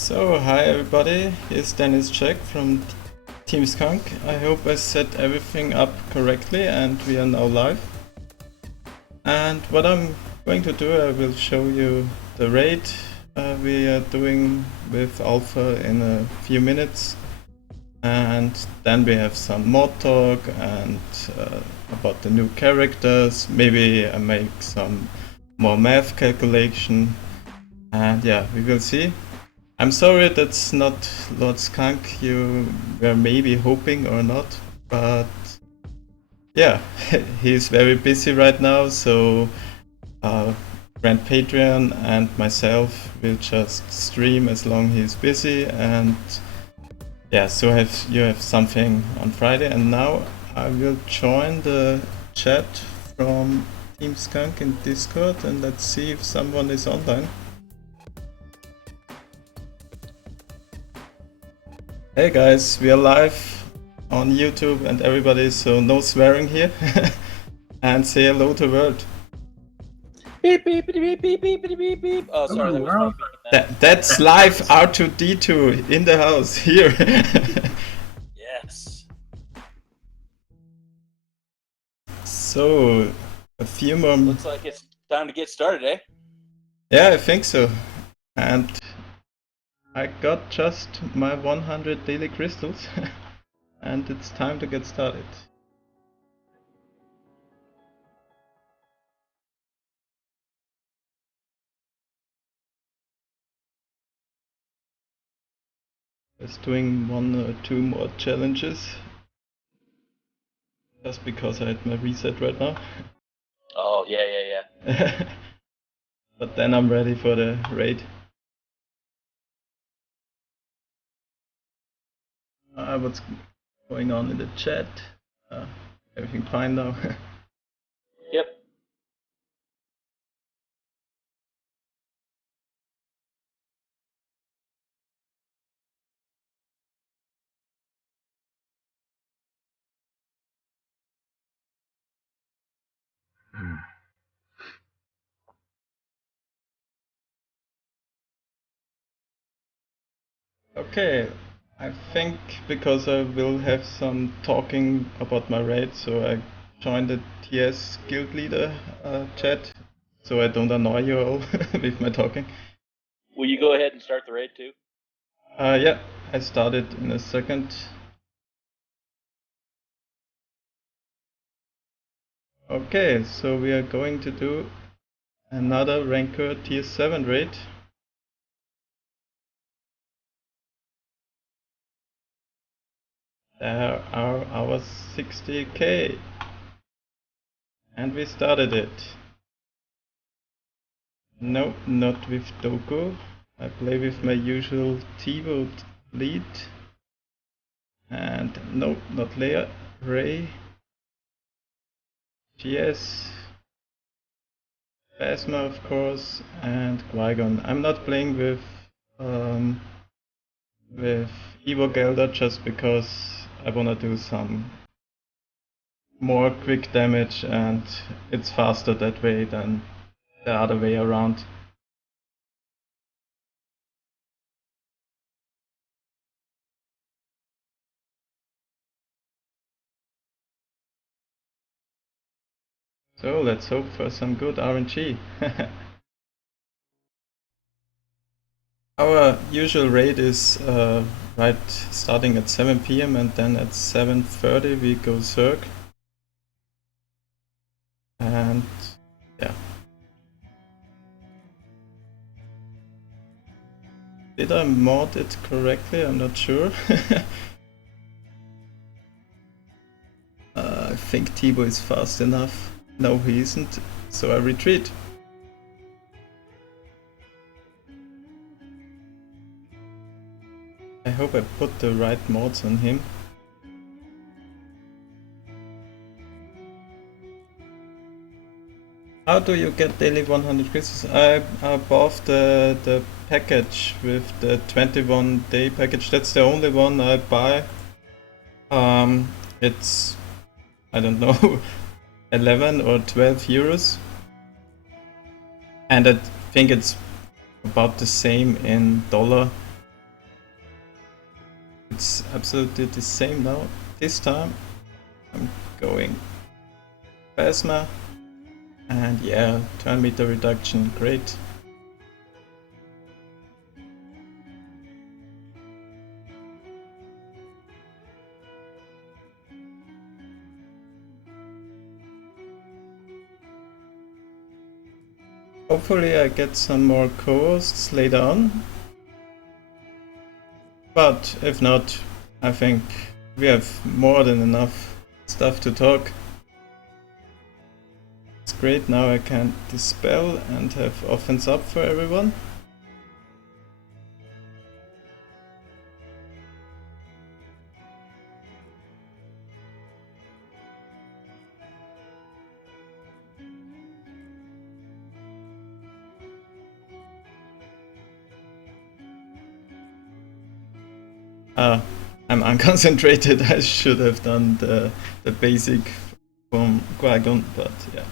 So, hi everybody, here's Dennis Check from Team Skunk. I hope I set everything up correctly and we are now live. And what I'm going to do, I will show you the raid we are doing with Alpha in a few minutes. And then we have some mod talk and about the new characters. Maybe I make some more math calculation. And yeah, we will see. I'm sorry that's not Lord Skunk you were maybe hoping or not, but yeah, he's very busy right now, so Grand Patreon and myself will just stream as long he's busy, and yeah, so you have something on Friday. And now I will join the chat from Team Skunk in Discord, and let's see if someone is online. Hey guys, we are live on YouTube and everybody, so no swearing here. And say hello to the world. Beep beep beep beep beep beep beep beep. Oh, sorry, that was my beep. That's live R2D2 in the house here. Yes. So, a few more. Looks like it's time to get started, eh? Yeah, I think so. And I got just my 100 daily crystals, and it's time to get started. Just doing one or two more challenges. Just because I had my reset right now. Oh, yeah. But then I'm ready for the raid. What's going on in the chat? Everything fine now? Yep. Okay, I think because I will have some talking about my raid, so I joined the TS guild leader chat, so I don't annoy you all with my talking. Will you go ahead and start the raid too? Yeah, I started in a second. Okay, so we are going to do another Rancor Tier 7 raid. There are our 60k. And we started it. No, not with Doko. I play with my usual T-vote lead. And no, not Leia. Ray. GS. Phasma, of course, and Qui-Gon. I'm not playing with Evo Gelder just because I wanna do some more quick damage, and it's faster that way than the other way around. So let's hope for some good RNG. Our usual raid is starting at 7 PM and then at 7:30 we go Zerg. And yeah. Did I mod it correctly? I'm not sure. I think Tibo is fast enough. No, he isn't, so I retreat. I hope I put the right mods on him. How do you get daily 100 crystals? I bought the package with the 21 day package. That's the only one I buy. It's, I don't know, 11 or 12 euros. And I think it's about the same in dollar. it's absolutely the same now. This time I'm going Phasma, and yeah, turn meter reduction, great. Hopefully I get some more co-hosts later on. But if not, I think we have more than enough stuff to talk. It's great, now I can dispel and have offense up for everyone. I'm unconcentrated. I should have done the basic from Qui-Gon, but yeah.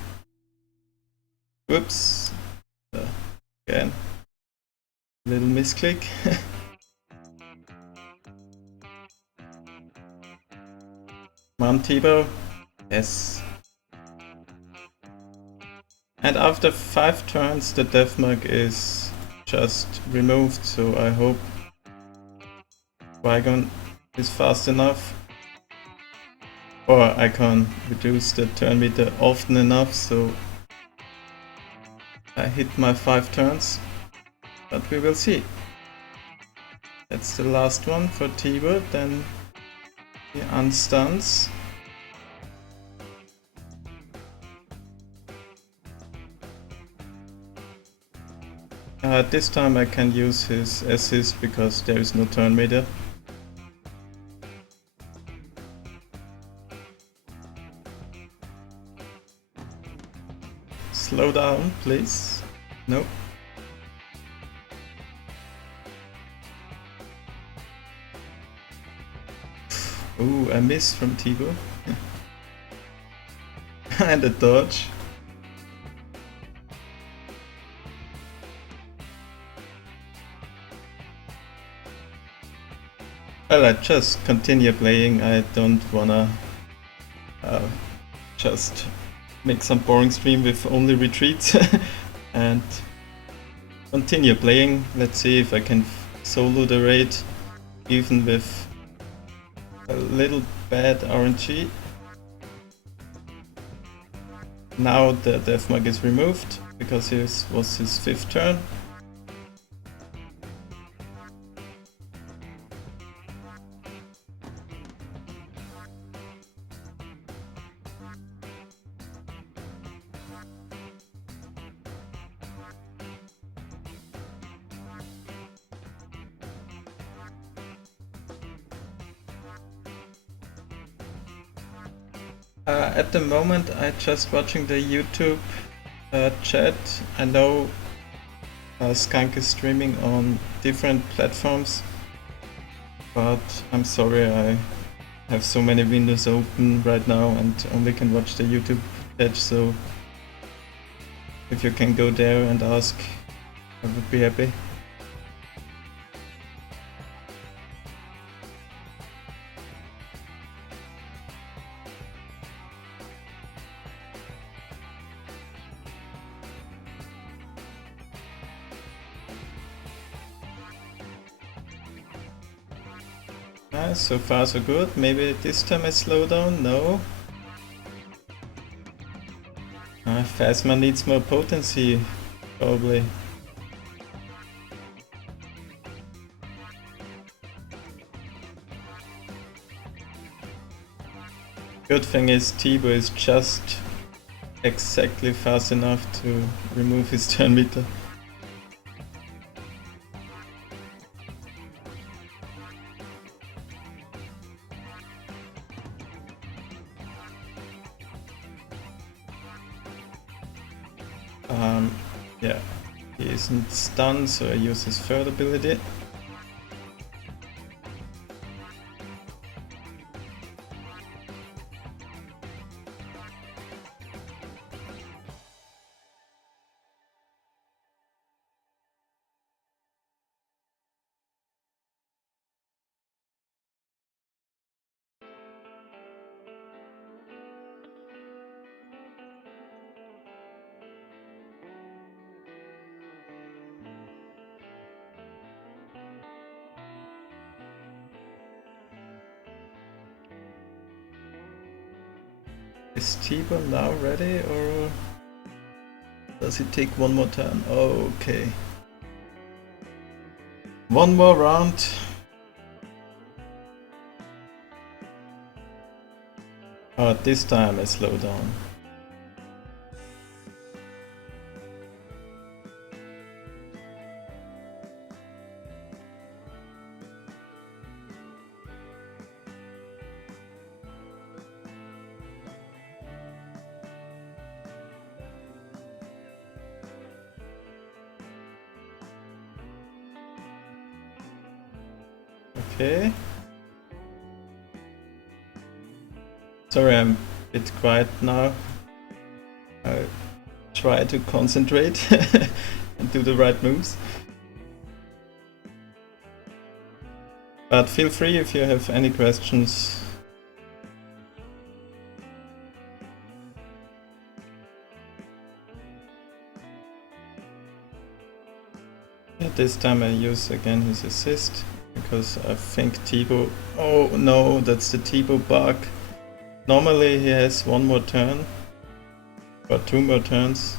Whoops. Again. Little misclick. Mom Tebow. Yes. And after 5 turns the death mark is just removed, so I hope Qui-Gon is fast enough, or I can reduce the turn meter often enough so I hit my 5 turns, but we will see. That's the last one for Tebow, then he unstuns. This time I can use his assist because there is no turn meter. Slow down, please. Nope. Ooh, a miss from Tebow. And a dodge. Well, I just continue playing. I don't wanna just make some boring stream with only retreats and continue playing. Let's see if I can solo the raid even with a little bad RNG. Now the death mark is removed because it was his 5th turn. At the moment I'm just watching the YouTube chat. I know Skunk is streaming on different platforms, but I'm sorry I have so many windows open right now and only can watch the YouTube chat, so if you can go there and ask, I would be happy. So far so good. Maybe this time I slow down? No. Phasma needs more potency, probably. Good thing is Tebow is just exactly fast enough to remove his turn meter. Yeah, he isn't stunned, so I use his third ability. Is Tibo now ready, or does it take one more turn? Okay. One more round. This time I slow down. Okay. Sorry, I'm a bit quiet now. I try to concentrate and do the right moves. But feel free if you have any questions. Yeah, this time I use again his assist, because I think Tibo... Oh no, that's the Tibo bug. Normally he has one more turn, or two more turns,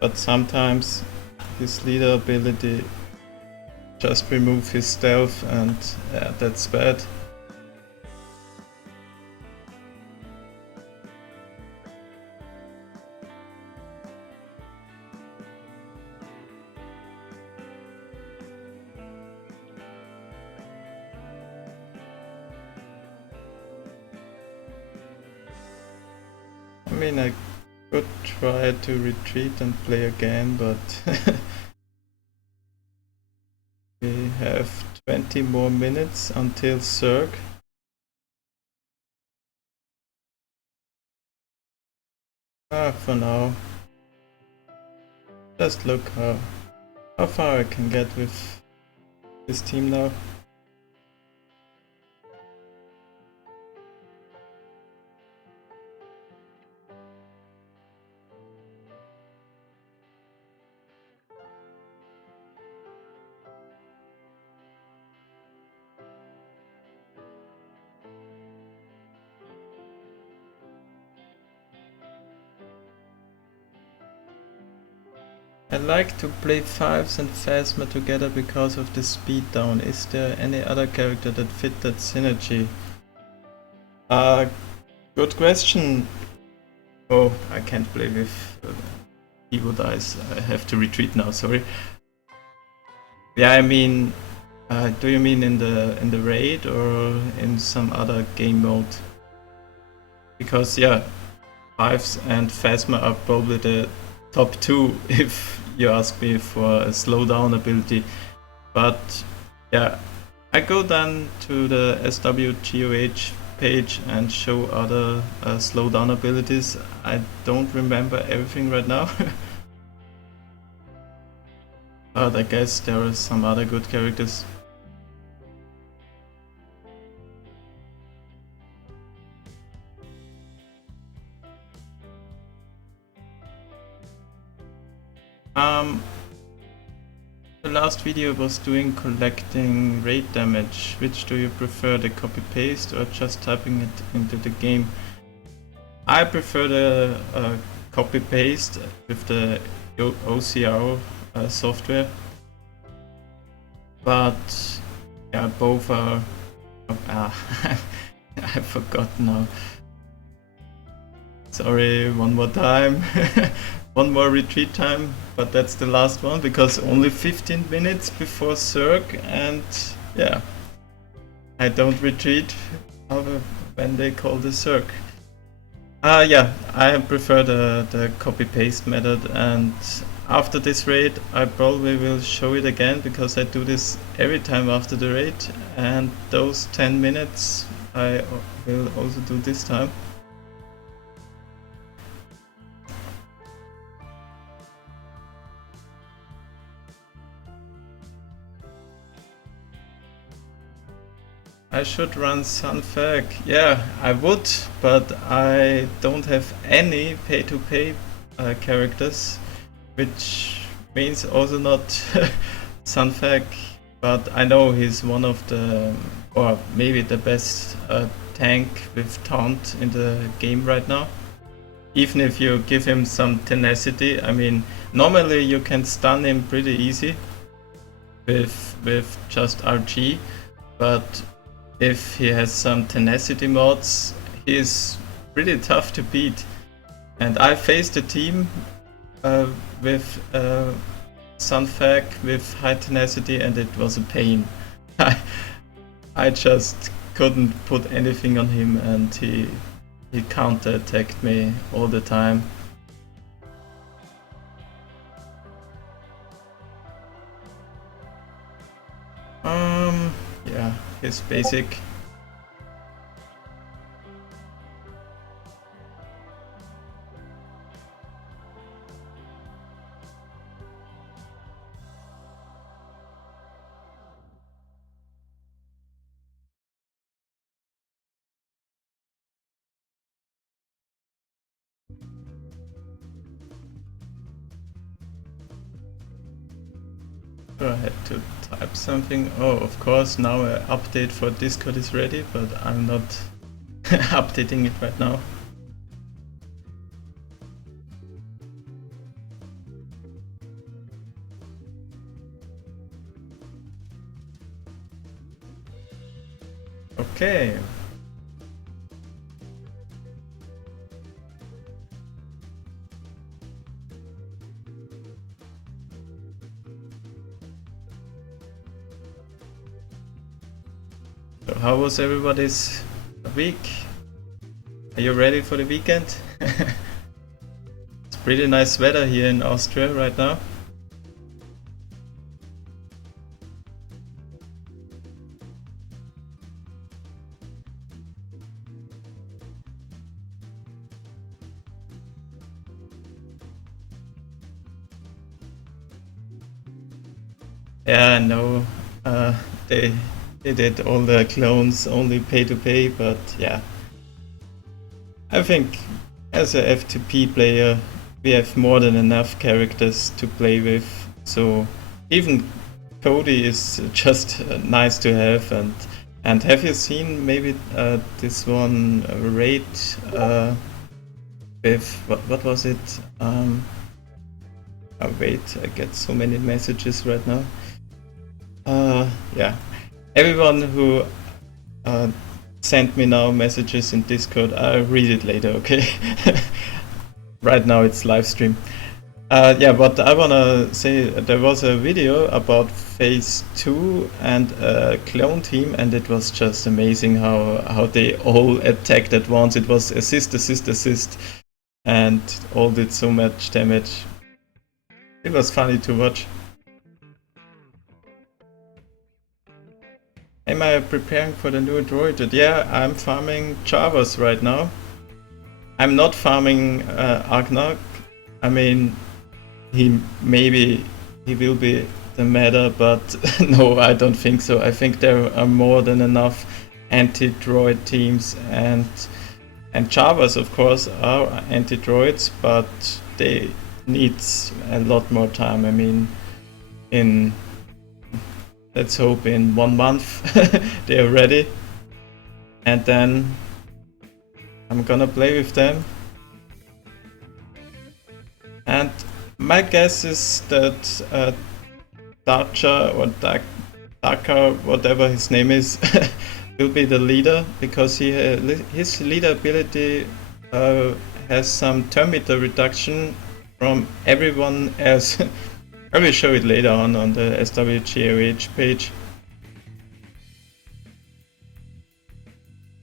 but sometimes his leader ability just remove his stealth, and yeah, that's bad. I mean, I could try to retreat and play again, but we have 20 more minutes until Zerg. For now, just look how far I can get with this team now. I like to play fives and Phasma together because of the speed down. Is there any other character that fit that synergy? Good question. Oh, I can't play with Evo dice. I have to retreat now, sorry. Yeah, I mean, do you mean in the raid or in some other game mode? Because yeah, fives and Phasma are probably the top two if you ask me for a slowdown ability. But yeah, I go then to the SWGOH page and show other slowdown abilities. I don't remember everything right now. But I guess there are some other good characters. The last video was doing collecting raid damage. Which do you prefer, the copy paste or just typing it into the game? I prefer the copy paste with the OCR software, but yeah, both are... I forgot now. Sorry, one more time. One more retreat time, but that's the last one because only 15 minutes before Zerg, and yeah, I don't retreat when they call the Zerg. Yeah, I prefer the copy-paste method, and after this raid I probably will show it again because I do this every time after the raid, and those 10 minutes I will also do this time. I should run Sunfag. Yeah, I would, but I don't have any pay-to-pay characters, which means also not Sunfag, but I know he's one of the, or maybe the best tank with taunt in the game right now. Even if you give him some tenacity, I mean, normally you can stun him pretty easy with just RG, but if he has some tenacity mods, he is pretty tough to beat. And I faced a team with Sunfag with high tenacity, and it was a pain. I just couldn't put anything on him, and he counter-attacked me all the time. Yeah, his basic. I had to type something. Oh, of course, now an update for Discord is ready, but I'm not updating it right now. Okay. So how was everybody's week? Are you ready for the weekend? It's pretty nice weather here in Austria right now. Yeah, I know. They did all the clones only pay to pay, but yeah. I think as a F2P player we have more than enough characters to play with, so even Cody is just nice to have. And have you seen maybe this one raid with what was it? Oh wait, I get so many messages right now. Yeah, everyone who sent me now messages in Discord, I'll read it later, okay? Right now it's live stream. Yeah, but I wanna say there was a video about phase 2 and a clone team, and it was just amazing how they all attacked at once. It was assist, assist, assist, and all did so much damage. It was funny to watch. Am I preparing for the new droid? Yeah, I'm farming Javas right now. I'm not farming Argnok. I mean, he will be the meta, but no, I don't think so. I think there are more than enough anti-droid teams, and Javas of course are anti-droids, but they need a lot more time. I mean, let's hope in 1 month they are ready, and then I'm gonna play with them. And my guess is that Darcha or Daka, whatever his name is, will be the leader, because his leader ability has some turn meter reduction from everyone else. I will show it later on the SWGOH page.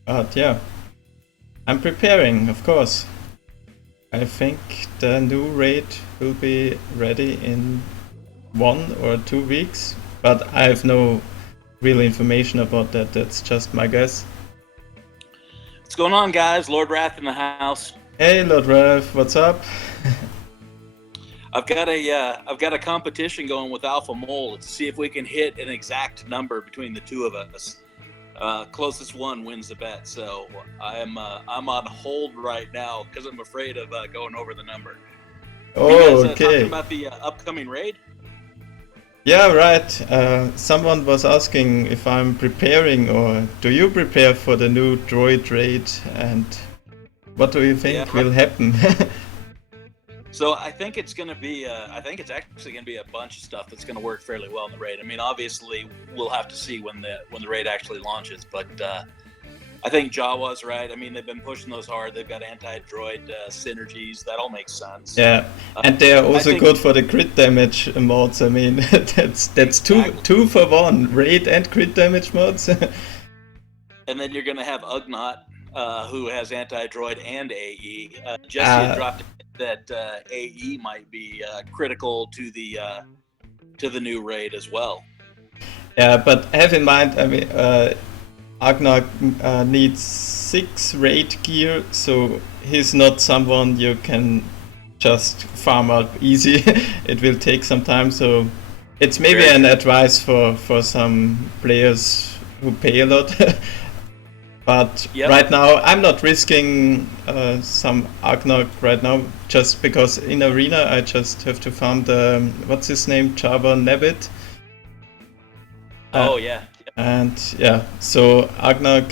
But yeah, I'm preparing, of course. I think the new raid will be ready in 1 or 2 weeks, but I have no real information about that. That's just my guess. What's going on, guys? Lord Wrath in the house. Hey, Lord Wrath, what's up? I've got a competition going with Alpha Mole to see if we can hit an exact number between the two of us. Closest one wins the bet. So I'm on hold right now because I'm afraid of going over the number. Oh, you guys, okay. talking about the upcoming raid? Yeah, right. Someone was asking if I'm preparing or do you prepare for the new droid raid and what do you Yeah. think will happen? So I think it's going to be. I think it's actually going to be a bunch of stuff that's going to work fairly well in the raid. I mean, obviously, we'll have to see when the raid actually launches. But I think Jawa's right. I mean, they've been pushing those hard. They've got anti-droid synergies. That all makes sense. Yeah, and they are I also think good for the crit damage mods. I mean, that's exactly. two for one, raid and crit damage mods. And then you're going to have Ugnaught, who has anti-droid and AE. Jesse had uh, dropped that AE might be critical to the new raid as well. yeah, but have in mind, I mean, Agnar needs 6 raid gear, so he's not someone you can just farm up easy. It will take some time, so it's maybe Very an true. advice for some players who pay a lot. But Yep. right now, I'm not risking some Agnar right now, just because in arena I just have to farm the what's his name, Java Nebbit. Oh yeah. Yep. And yeah, so Agnar,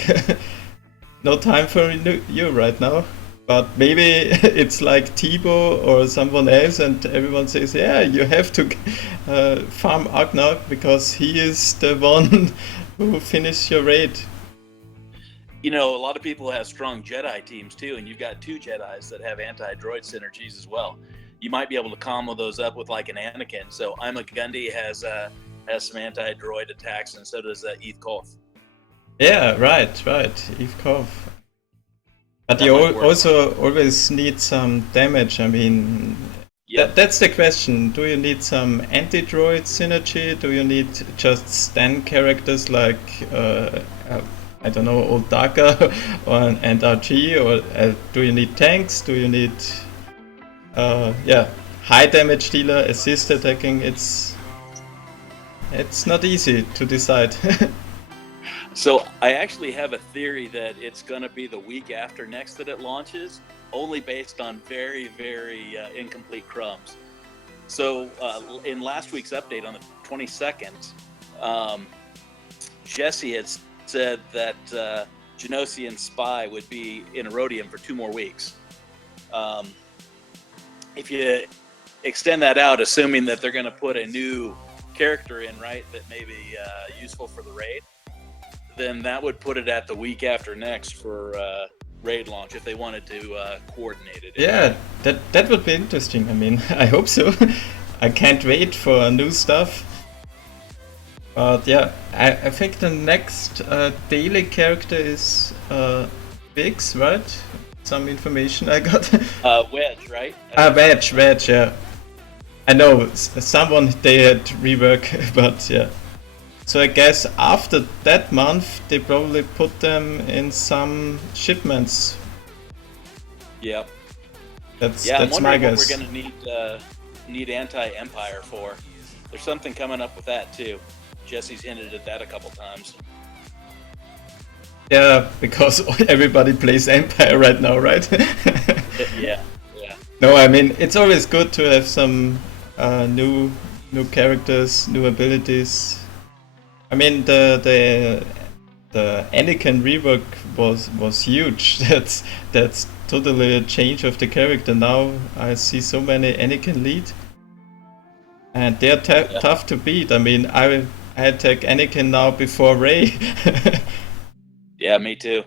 no time for you right now. But maybe it's like Thibaut or someone else, and everyone says, "Yeah, you have to farm Agnar because he is the one who finished your raid." You know, a lot of people have strong Jedi teams too, and you've got 2 Jedis that have anti-droid synergies as well. You might be able to combo those up with like an Anakin. So I'm a Gundy has some anti-droid attacks, and so does Eth Koth. Yeah, right, Eve Kov. But That you might work. also always need some damage. I mean, Yep. that's the question. Do you need some anti-droid synergy? Do you need just Stan characters like, I don't know, Old Daka and RG? Or do you need tanks? Do you need, yeah, high damage dealer, assist attacking? It's not easy to decide. So I actually have a theory that it's going to be the week after next that it launches, only based on very, very incomplete crumbs. So in last week's update on the 22nd, Jesse had said that Genosian Spy would be in Erodium for 2 more weeks. If you extend that out, assuming that they're going to put a new character in, right, that may be useful for the raid, then that would put it at the week after next for raid launch if they wanted to coordinate it. Yeah, that would be interesting. I mean, I hope so. I can't wait for new stuff. But yeah, I think the next daily character is Biggs, right? Some information I got. Wedge, right? Wedge, yeah. I know someone they had rework, but yeah. So I guess after that month they probably put them in some shipments. Yep. That's I'm that's my wondering what guess. we're going to need anti-Empire for. There's something coming up with that too. Jesse's hinted at that a couple times. Yeah, because everybody plays Empire right now, right? Yeah. No, I mean it's always good to have some new characters, new abilities. I mean the Anakin rework was huge. That's totally a change of the character. Now I see so many Anakin lead, and they're tough to beat. I mean I attack Anakin now before Rey. Yeah, me too.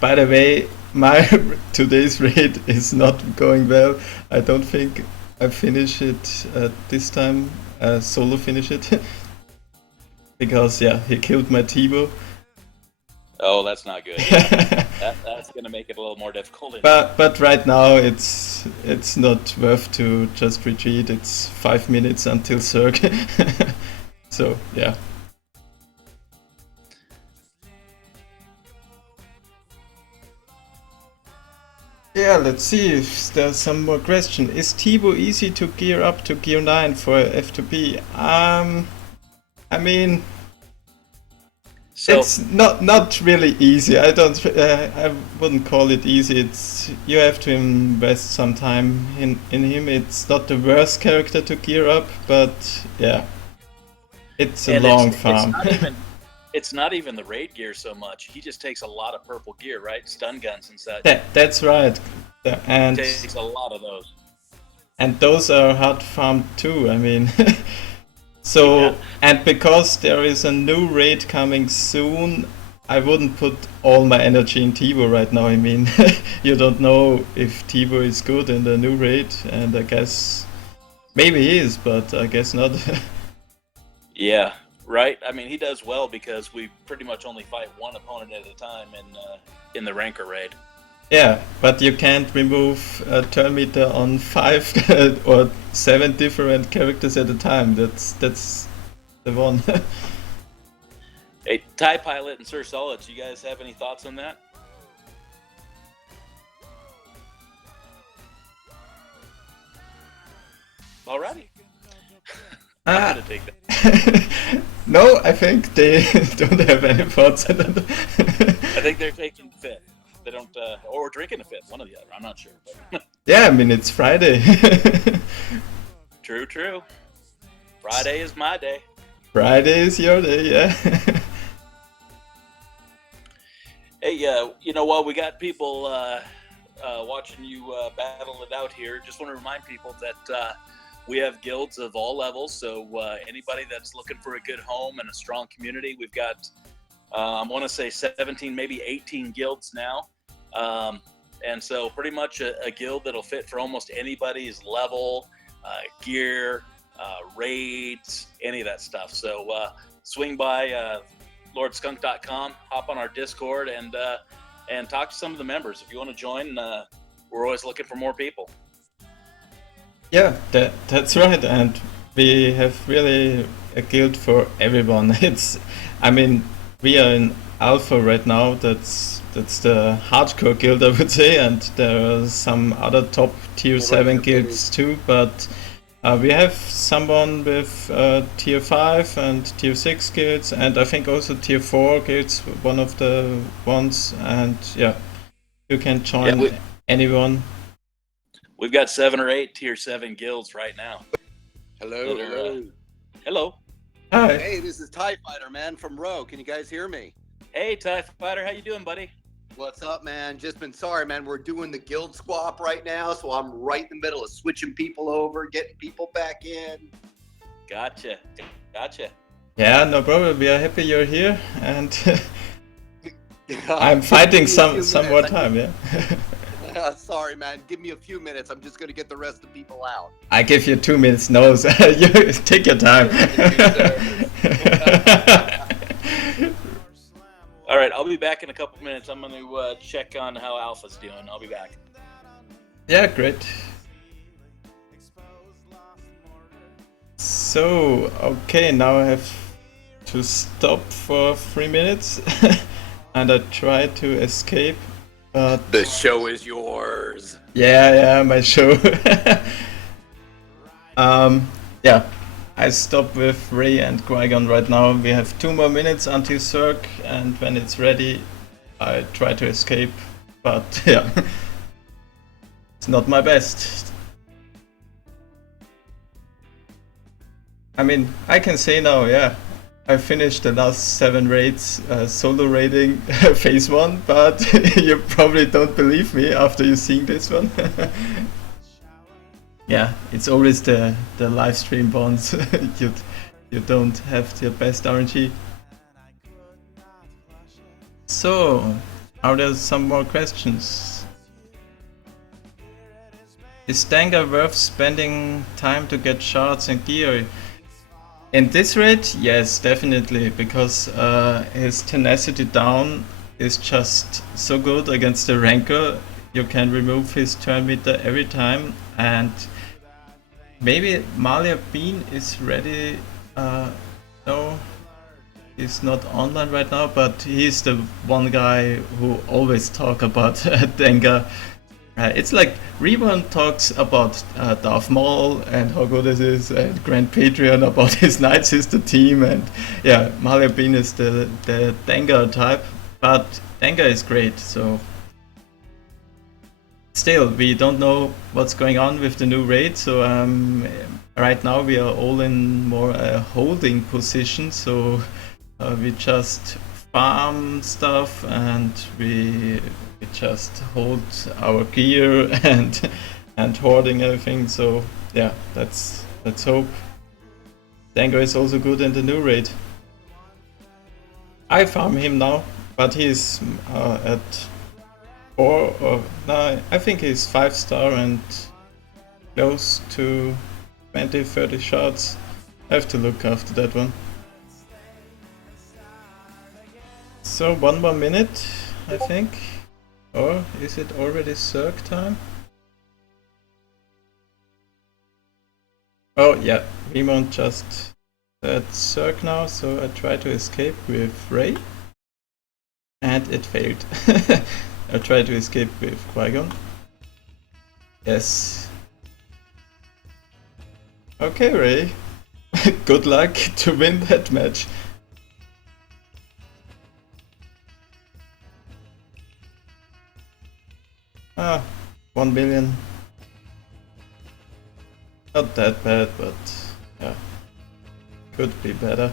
By the way, my today's raid is not going well. I don't think I finish it this time. Solo finish it because yeah, he killed my Tibo. Oh, that's not good. Yeah. That's going to make it a little more difficult. But right now it's not worth to just retreat. It's 5 minutes until Zerg. So yeah. Yeah, let's see if there's some more question. Is Tibo easy to gear up to gear 9 for F2P? I mean... So It's not really easy. I wouldn't call it easy. It's you have to invest some time in him. It's not the worst character to gear up, but yeah, it's a and long farm. it's not even the raid gear so much. He just takes a lot of purple gear, right? Stun guns and such. That's right. And Takes a lot of those. and those are hard farmed too. I mean, so Yeah. and because there is a new raid coming soon, I wouldn't put all my energy in Tivo right now. I mean, you don't know if Tivo is good in the new raid, and I guess maybe he is, but I guess not. Yeah, right. I mean, he does well because we pretty much only fight one opponent at a time in the ranker raid. Yeah, but you can't remove a turn meter on 5 or 7 different characters at a time. That's the one. Hey, TIE Pilot and Sir Solid, do you guys have any thoughts on that? Alrighty. I'm gonna take that. No, I think they don't have any thoughts on that. I think they're taking fifth. They don't, or drinking a fifth, one or the other. I'm not sure. But Yeah, I mean, it's Friday. true. Friday is my day. Friday is your day, yeah. Hey, you know what? We got people watching you battle it out here. Just want to remind people that we have guilds of all levels. So anybody that's looking for a good home and a strong community, we've got, I want to say 17, maybe 18 guilds now. And so pretty much a guild that'll fit for almost anybody's level, gear, raids, any of that stuff. So swing by lordskunk.com, hop on our Discord, and talk to some of the members. If you want to join, we're always looking for more people. Yeah, that's right, and we have really a guild for everyone. I mean, we are in Alpha right now. That's the hardcore guild, I would say, and there are some other top tier 7 guilds too. But we have someone with tier 5 and tier 6 guilds, and I think also tier 4 guilds, one of the ones. And yeah, you can join anyone. We've got 7 or 8 tier 7 guilds right now. Hello. Hello. Hi. Hey, this is TIE Fighter, man, from Row. Can you guys hear me? Hey, TIE Fighter, how you doing, buddy? What's up, man? Just been sorry, man. We're doing the guild swap right now, so I'm right in the middle of switching people over, getting people back in. Gotcha. Yeah, no problem. We are happy you're here, and I'm fighting some more time. Yeah. Sorry, man. Give me a few minutes. I'm just gonna get the rest of the people out. I give you 2 minutes. No, you take your time. All right, I'll be back in a couple minutes. I'm going to check on how Alpha's doing. I'll be back. Yeah, great. So, okay, now I have to stop for 3 minutes, and I try to escape, but The show is yours. yeah, my show. Yeah, I stop with Ray and Qui-Gon right now. We have 2 more minutes until Zerg, and when it's ready, I try to escape. But yeah, it's not my best. I mean, I can say now, yeah, I finished the last 7 raids solo raiding phase 1, but you probably don't believe me after you seeing this one. Yeah, it's always the live stream bonds. you don't have the best RNG. So, are there some more questions? Is Dengar worth spending time to get shards and gear? In this raid, yes, definitely, because his tenacity down is just so good against the ranker. You can remove his turn meter every time, and maybe Malia Bean is ready. No, he's not online right now, but he's the one guy who always talk about Dengar. It's like Reborn talks about Darth Maul and how good it is, and Grand Patreon about his Night Sister team, and yeah, Malabin is the Dengar type, but Dengar is great, so still, we don't know what's going on with the new raid, so right now we are all in more a holding position, so we just farm stuff and we just hold our gear and hoarding everything. So yeah, let's hope Dengar is also good in the new raid. I farm him now, but he's at 4 or no, I think he's 5-star and close to 20-30 shots. I have to look after that one. So 1 more minute, I think. Or is it already Zerg time? Oh yeah, Remont just said Zerg now, so I try to escape with Ray. And it failed. I tried to escape with Qui-Gon. Yes. Okay, Ray. Good luck to win that match. Ah, 1 billion. Not that bad, but yeah, could be better.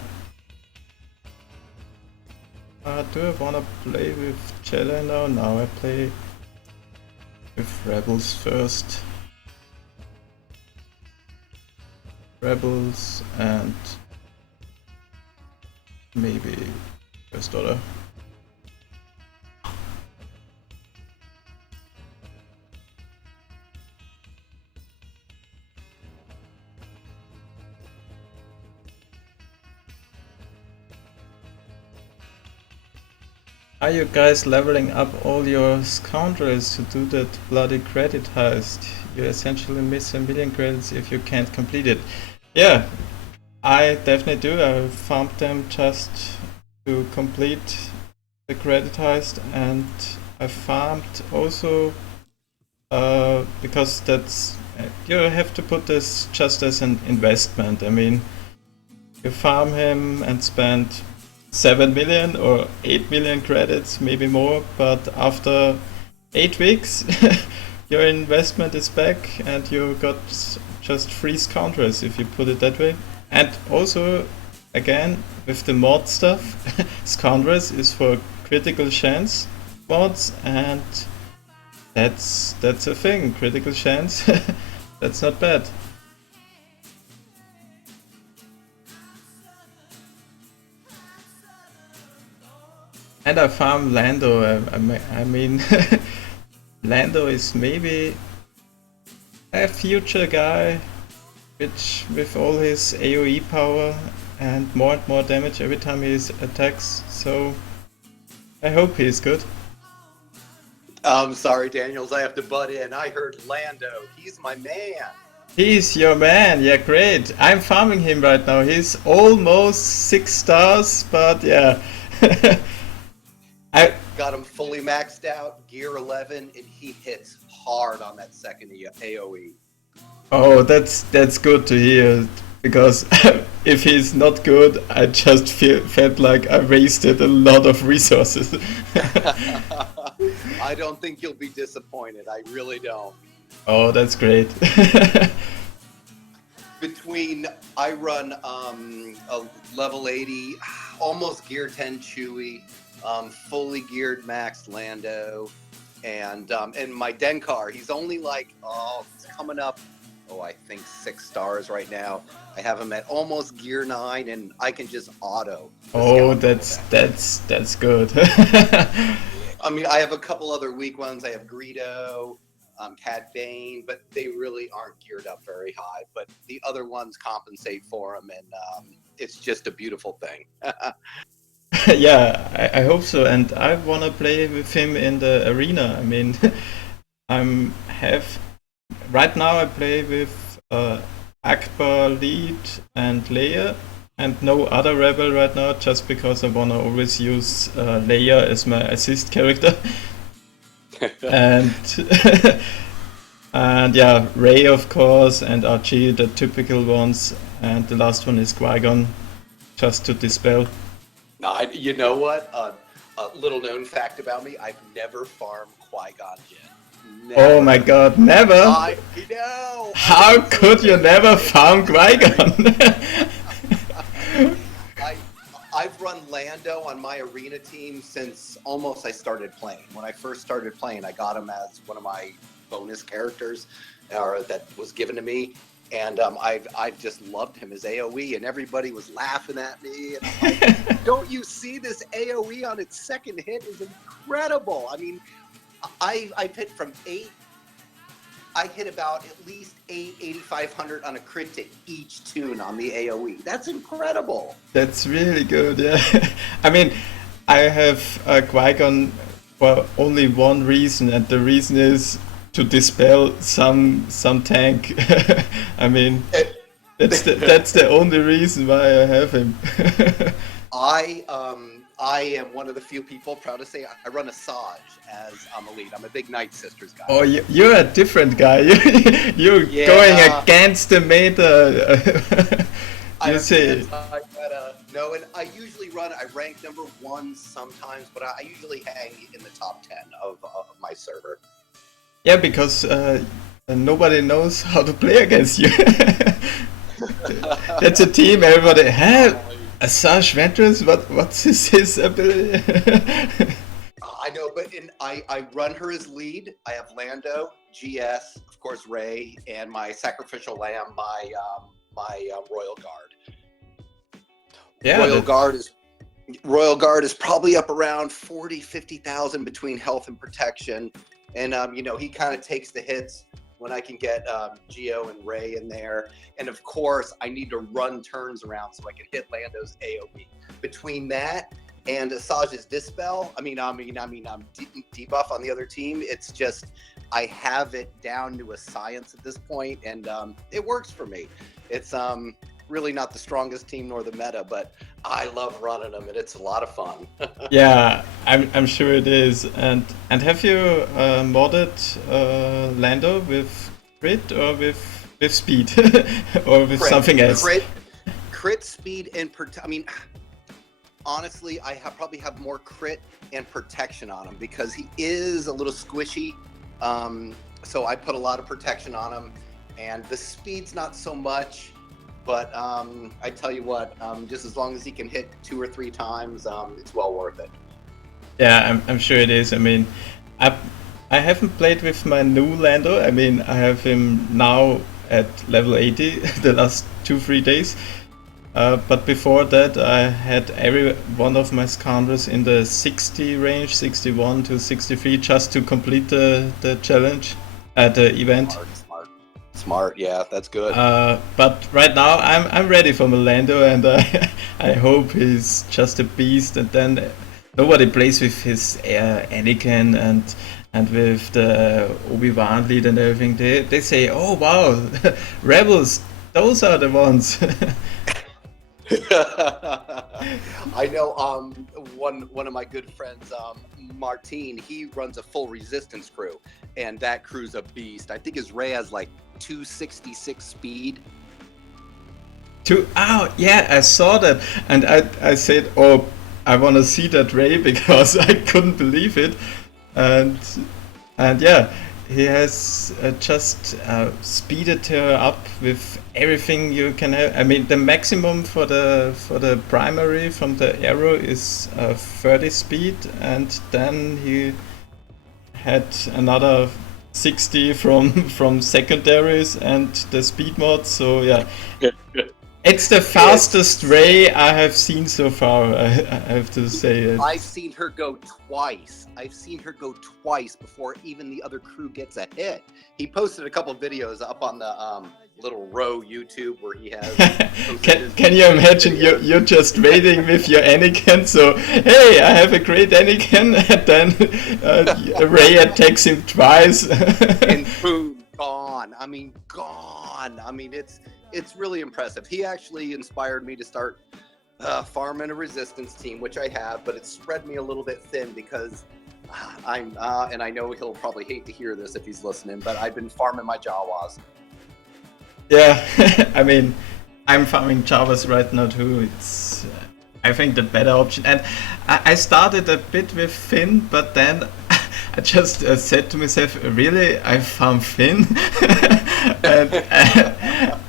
Do I wanna play with Jedi now? No, I play with Rebels first. Rebels and maybe First Order. Are you guys leveling up all your scoundrels to do that bloody credit heist? You essentially miss 1 million credits if you can't complete it. Yeah, I definitely do. I farmed them just to complete the credit heist, and I farmed also because that's you have to put this just as an investment. I mean, you farm him and spend 7 million or 8 million credits, maybe more, but after 8 weeks your investment is back and you got just 3 scoundrels, if you put it that way. And also, again, with the mod stuff, scoundrels is for critical chance mods, and that's a thing, critical chance. That's not bad. And I farm Lando. I mean, Lando is maybe a future guy, which with all his AoE power and more damage every time he attacks. So I hope he's good. I'm sorry, Daniels, I have to butt in. I heard Lando. He's my man. He's your man. Yeah, great. I'm farming him right now. He's almost 6 stars, but yeah. I got him fully maxed out, gear 11, and he hits hard on that second AoE. Oh, that's good to hear, because if he's not good, I just felt like I wasted a lot of resources. I don't think you'll be disappointed. I really don't. Oh, that's great. I run a level 80, almost gear 10 Chewie, fully geared max Lando, and my Denkar, he's only like, he's coming up, I think 6 stars right now. I have him at almost gear 9, and I can just auto. Oh, that's good. I mean, I have a couple other weak ones. I have Greedo, Cad Bane, but they really aren't geared up very high. But the other ones compensate for them, and it's just a beautiful thing. Yeah, I hope so, and I wanna play with him in the arena. I mean, right now I play with Akbar, Lead, and Leia, and no other rebel right now, just because I wanna always use Leia as my assist character. And And yeah, Ray of course, and RG, the typical ones, and the last one is Qui-Gon, just to dispel. No, you know what? A little known fact about me: I've never farmed Qui-Gon yet. Never. Oh my god, never? I know. How could you never farm Qui-Gon? I've run Lando on my arena team since almost I started playing. When I first started playing, I got him as one of my bonus characters, or that was given to me, and I've just loved him as AOE, and everybody was laughing at me. And I'm like, don't you see this AOE on its second hit is incredible? I mean, I've hit from 8. I hit about at least 8,500 on a crit to each tune on the AOE. That's incredible. That's really good, yeah. I mean, I have Qui-Gon for only one reason, and the reason is to dispel some tank. I mean, that's the only reason why I have him. I am one of the few people proud to say I run Asajj as I'm a lead. I'm a big Night Sisters guy. Oh, you're a different guy. You're going against the meta. You see. No, and I usually I rank number 1 sometimes, but I usually hang in the top 10 of my server. Yeah, because nobody knows how to play against you. That's a team, everybody. Asajj Ventress, what's his ability? I know, but I run her as lead. I have Lando, GS, of course Ray, and my sacrificial lamb, my Royal Guard. Yeah, Royal Guard is probably up around 40,000-50,000 between health and protection, and he kind of takes the hits when I can get Geo and Ray in there. And of course, I need to run turns around so I can hit Lando's AoE. Between that and Asajj's Dispel, I'm debuff on the other team. It's just, I have it down to a science at this point, and it works for me. It's really not the strongest team nor the meta, but I love running them, and it's a lot of fun. Yeah, I'm sure it is. And have you modded Lando with crit or with speed or with something else? Crit, speed, and honestly, I probably have more crit and protection on him because he is a little squishy. So I put a lot of protection on him, and the speed's not so much. But I tell you what, just as long as he can hit 2 or 3 times, it's well worth it. Yeah, I'm sure it is. I mean, I haven't played with my new Lando. I mean, I have him now at level 80 the last 2-3 days. But before that, I had every one of my Scoundrels in the 60 range, 61 to 63, just to complete the challenge, the event. Smart, yeah, that's good. But right now I'm ready for Lando, and I hope he's just a beast. And then nobody plays with his Anakin and with the Obi-Wan lead and everything. They say, oh wow, Rebels, those are the ones. I know one of my good friends, Martine, he runs a full resistance crew, and that crew's a beast. I think his Ray has like 266 speed. Yeah, I saw that, and I said, oh, I want to see that Ray because I couldn't believe it, and yeah, he has just speeded her up with everything you can have. I mean, the maximum for the primary from the arrow is 30 speed, and then he had another 60 from secondaries and the speed mod. So yeah, it's the fastest Ray I have seen so far. I have to say. I've seen her go twice. Before even the other crew gets a hit. He posted a couple of videos up on the little row YouTube where he has. Can you imagine? You're just waiting with your Anakin. So hey, I have a great Anakin, and then Ray attacks him twice. And boom, gone. I mean, it's really impressive. He actually inspired me to start farming a resistance team, which I have, but it spread me a little bit thin because and I know he'll probably hate to hear this if he's listening, but I've been farming my Jawas. Yeah, I mean, I'm farming Javas right now too. It's, I think, the better option. And I started a bit with Finn, but then I just said to myself, really, I farm Finn?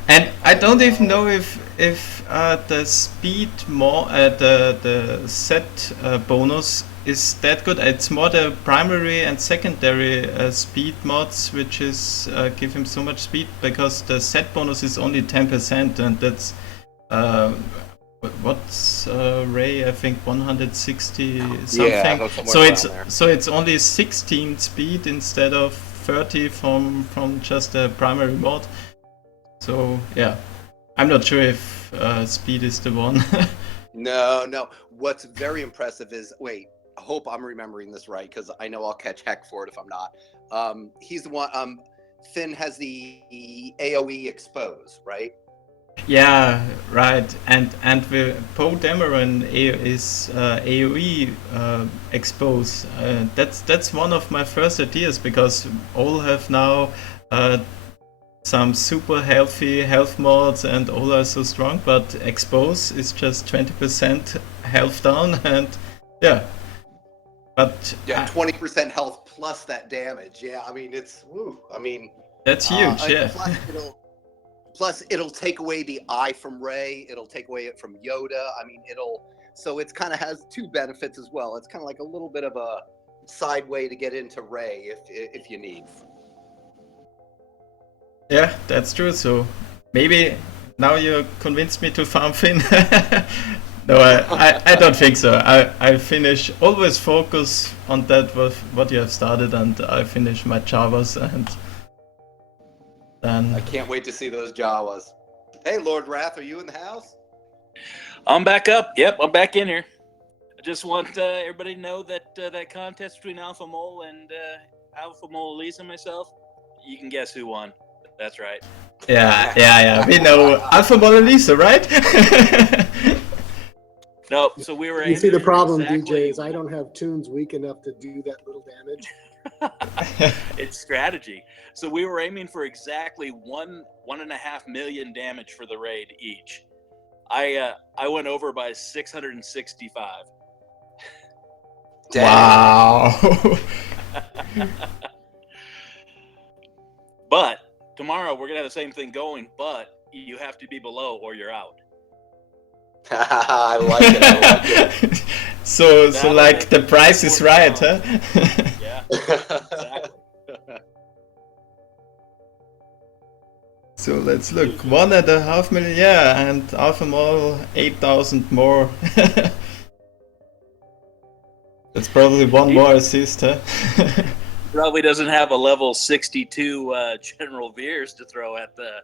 and I don't even know if the speed the set bonus is that good. It's more the primary and secondary speed mods which is give him so much speed, because the set bonus is only 10%, and that's what's Ray? I think 160 something. Yeah, so it's only 16 speed instead of 30 from just the primary mod. So yeah, I'm not sure if speed is the one. No. What's very impressive is, wait, I hope I'm remembering this right, because I know I'll catch heck for it if I'm not. He's the one. Finn has the AOE expose, right? Yeah, right. And the Poe Dameron is AOE expose. That's one of my first ideas, because all have now some super healthy health mods and all are so strong, but expose is just 20% health down, and yeah. But yeah, 20% health plus that damage. Yeah, I mean it's that's huge. Yeah. Plus it'll take away the eye from Rey. It'll take away it from Yoda. I mean, so it's kind of has two benefits as well. It's kind of like a little bit of a side way to get into Rey if you need. Yeah, that's true. So maybe now you convinced me to farm Finn. No, I don't think so. I finish, always focus on that what you have started, and I finish my Javas, and then I can't wait to see those Jawas. Hey, Lord Wrath, are you in the house? I'm back up. Yep, I'm back in here. I just want everybody to know that that contest between Alpha Mole and Alpha Mole Elise and myself, you can guess who won. That's right. Yeah. We know Alpha Mole Lisa, right? No, so we were. You see, the problem, exactly... DJ, is I don't have tunes weak enough to do that little damage. It's strategy. So we were aiming for exactly 1.5 million damage for the raid each. I went over by 665. Wow. But tomorrow we're gonna have the same thing going, but you have to be below or you're out. I like it. So like the price is right, huh? Yeah, exactly. So let's look. 1.5 million, yeah, and Alpha Mole 8,000 more. That's probably one more assist, huh? Probably doesn't have a level 62 General Veers to throw at the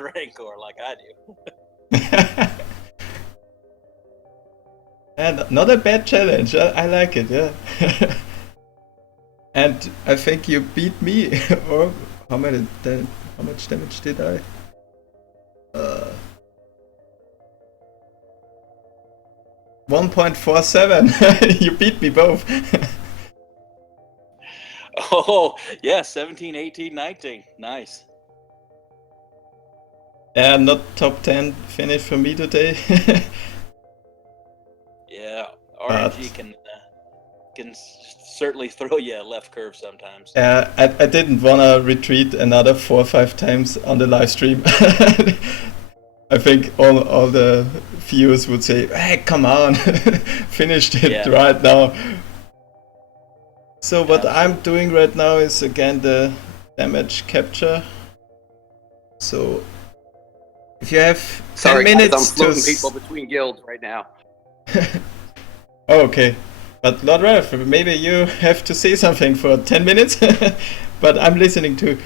Rancor like I do. And not a bad challenge. I like it, yeah. And I think you beat me. Or how much damage did I? 1.47. You beat me both. Oh, yeah, 17, 18, 19. Nice. Yeah, not top 10 finish for me today. Yeah, RNG can certainly throw you a left curve sometimes. I didn't want to retreat another 4 or 5 times on the live stream. I think all the viewers would say, hey, come on, finished it right now. So what I'm doing right now is again the damage capture. So if you have 10 minutes I'm floating people between guilds right now. Oh, okay. But Lord Ralph, maybe you have to say something for 10 minutes, but I'm listening too.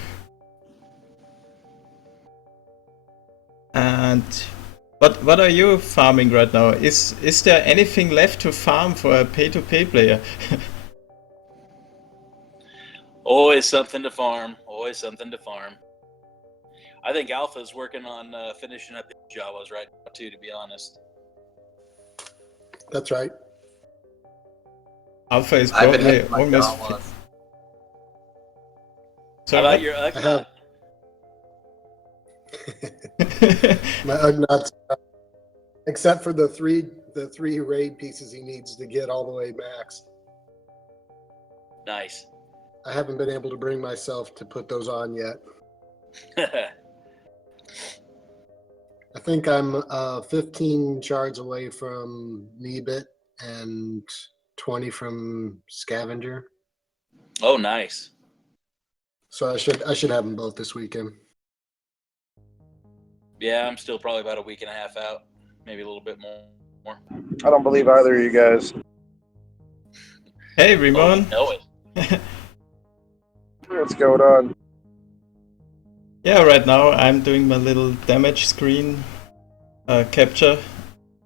And what are you farming right now? Is there anything left to farm for a pay-to-pay player? Always something to farm. Always something to farm. I think Alpha's working on finishing up his Jawas right now too, to be honest. That's right. Alpha is I've been probably hitting my almost. Jawas. So How about what? your I have Ugnaught? my Ugnaught, except for the three raid pieces he needs to get all the way max. Nice. I haven't been able to bring myself to put those on yet. I think I'm 15 shards away from Nebit and 20 from Scavenger. Oh, nice. So I should have them both this weekend. Yeah, I'm still probably about a week and a half out, maybe a little bit more. I don't believe either of you guys. Hey, Oh, you Ramon. know it. What's going on? Yeah, right now I'm doing my little damage screen capture,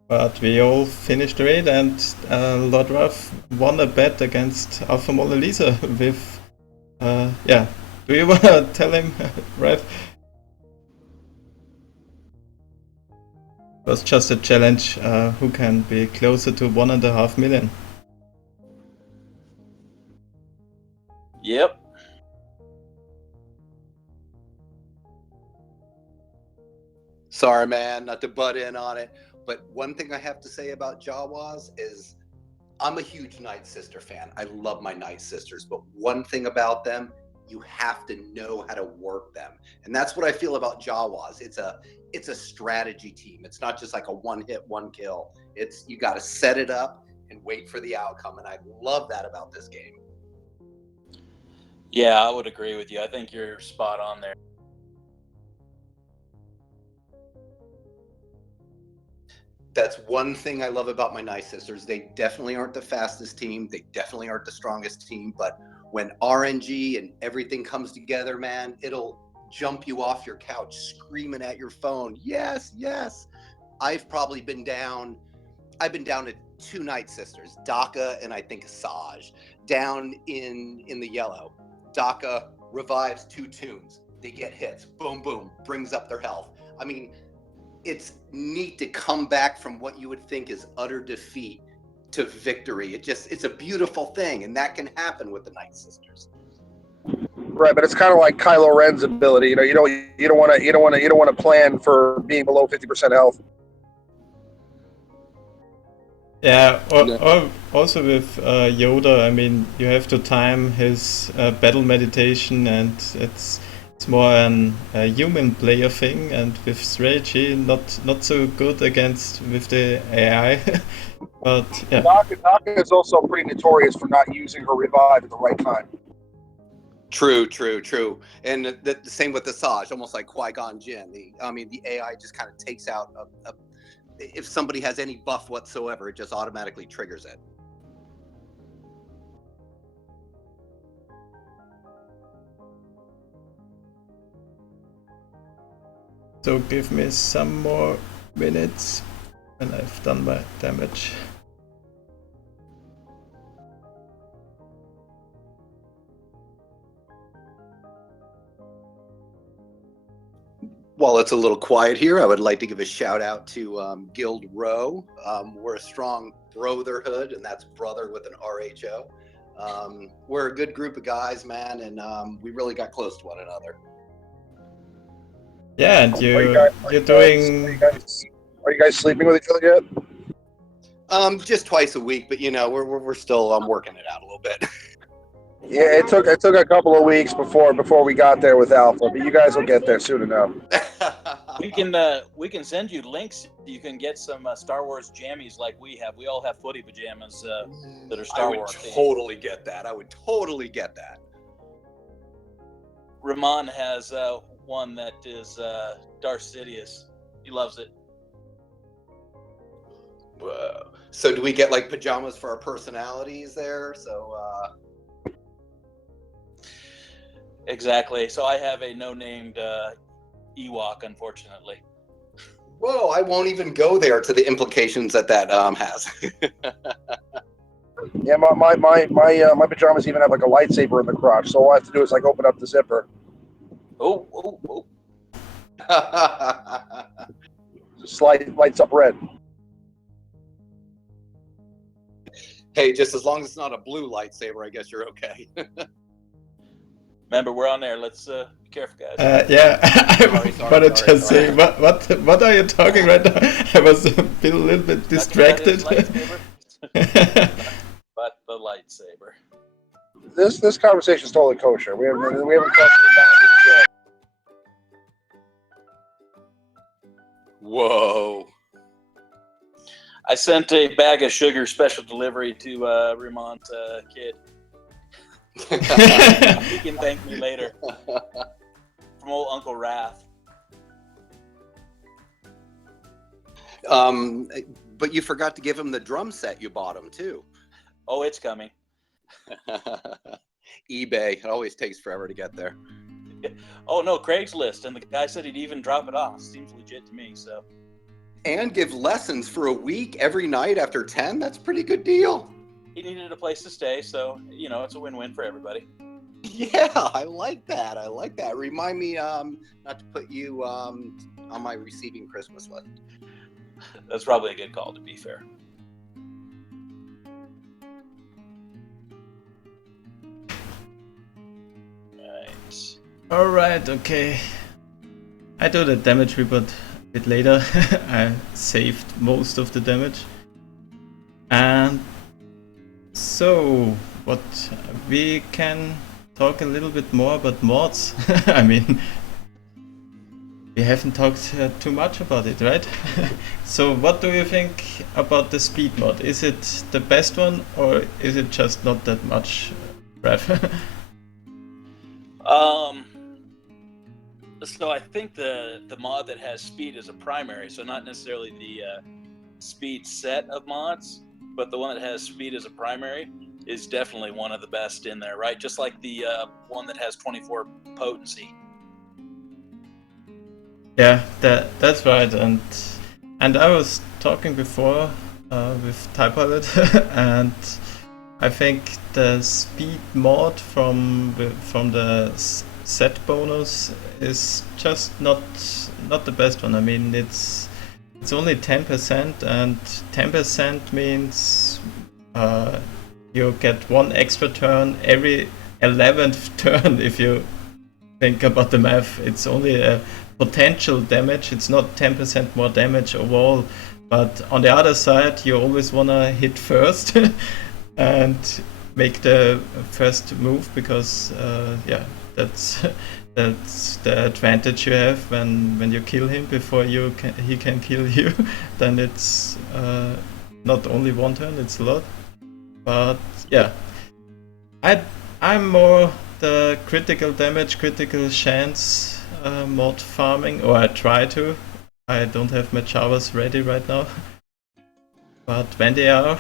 but we all finished the raid, and Lodrav won a bet against Alpha Mole Elisa with, yeah. Do you wanna tell him, Rev? It was just a challenge, who can be closer to 1.5 million. Yep. Sorry, man, not to butt in on it, but one thing I have to say about Jawas is I'm a huge Night Sister fan. I love my Night Sisters, but one thing about them, you have to know how to work them, and that's what I feel about Jawas. It's a strategy team. It's not just like a one hit, one kill. It's you got to set it up and wait for the outcome, and I love that about this game. Yeah, I would agree with you. I think you're spot on there. That's one thing I love about my Night Sisters. They definitely aren't the fastest team. They definitely aren't the strongest team. But when RNG and everything comes together, man, it'll jump you off your couch screaming at your phone. Yes, yes. I've been down to 2 Night Sisters, Daka and I think Asajj, down in the yellow. Daka revives 2 tunes. They get hits. Boom, boom. Brings up their health. I mean, it's neat to come back from what you would think is utter defeat to victory. It's a beautiful thing, and that can happen with the Night Sisters. Right, but it's kind of like Kylo Ren's ability. You don't want to plan for being below 50% health. Yeah, or also with Yoda, I mean, you have to time his battle meditation, and it's more a human player thing, and with strategy, not so good against with the AI. But yeah. Daka is also pretty notorious for not using her revive at the right time. True. And the same with Asajj, almost like Qui-Gon Jinn. The AI just kind of takes out if somebody has any buff whatsoever, it just automatically triggers it. So give me some more minutes when I've done my damage. While it's a little quiet here, I would like to give a shout out to Guild Row. We're a strong brotherhood, and that's brother with an RHO. We're a good group of guys, man, and we really got close to one another. Yeah, and you're doing. Are you guys sleeping with each other yet? Just twice a week, but we're still working it out a little bit. Yeah, it took a couple of weeks before we got there with Alpha, but you guys will get there soon enough. We can send you links. You can get some Star Wars jammies like we have. We all have footy pajamas that are Star Wars. I would totally get that. Ramon has one that is Darth Sidious. He loves it. Whoa. So do we get like pajamas for our personalities there? So Exactly. So I have a no-named Ewok, unfortunately. whoa, I won't even go there to the implications that has. Yeah, my pajamas even have like a lightsaber in the crotch, so all I have to do is like open up the zipper. Oh. Just lights up red. Hey, just as long as it's not a blue lightsaber, I guess you're okay. Remember, we're on there. Let's be careful, guys. Yeah, I Sorry, wanted sorry, to say, sorry. what are you talking right now? I was a little bit distracted. Lightsaber, but the lightsaber. This conversation is totally kosher. We haven't crossed the boundaries yet. Whoa. I sent a bag of sugar special delivery to Ramon's kid. He can thank me later. From old Uncle Raph. But you forgot to give him the drum set you bought him too. Oh, it's coming. eBay. It always takes forever to get there. Oh no, Craigslist, and the guy said he'd even drop it off. Seems legit to me. So. And give lessons for a week every night after 10. That's a pretty good deal. He needed a place to stay, so it's a win-win for everybody. Yeah, I like that. Remind me not to put you on my receiving Christmas list. That's probably a good call, to be fair. Right. Alright, okay. I do the damage report a bit later. I saved most of the damage. And so, what we can talk a little bit more about mods. I mean, we haven't talked too much about it, right? So what do you think about the speed mod? Is it the best one, or is it just not that much, Rev? So I think the mod that has speed as a primary, so not necessarily the speed set of mods, but the one that has speed as a primary is definitely one of the best in there, right? Just like the one that has 24 potency. Yeah, that's right, and I was talking before with TypePilot, and I think the speed mod from the set bonus is just not the best one. I mean, it's only 10%, and 10% means you get one extra turn every 11th turn. If you think about the math, it's only a potential damage. It's not 10% more damage overall, but on the other side, you always want to hit first and make the first move, because that's the advantage you have when you kill him before he can kill you. Then it's not only one turn, it's a lot. But yeah, I'm more the critical damage, critical chance mod farming, or I try to. I don't have my Javas ready right now, but when they are,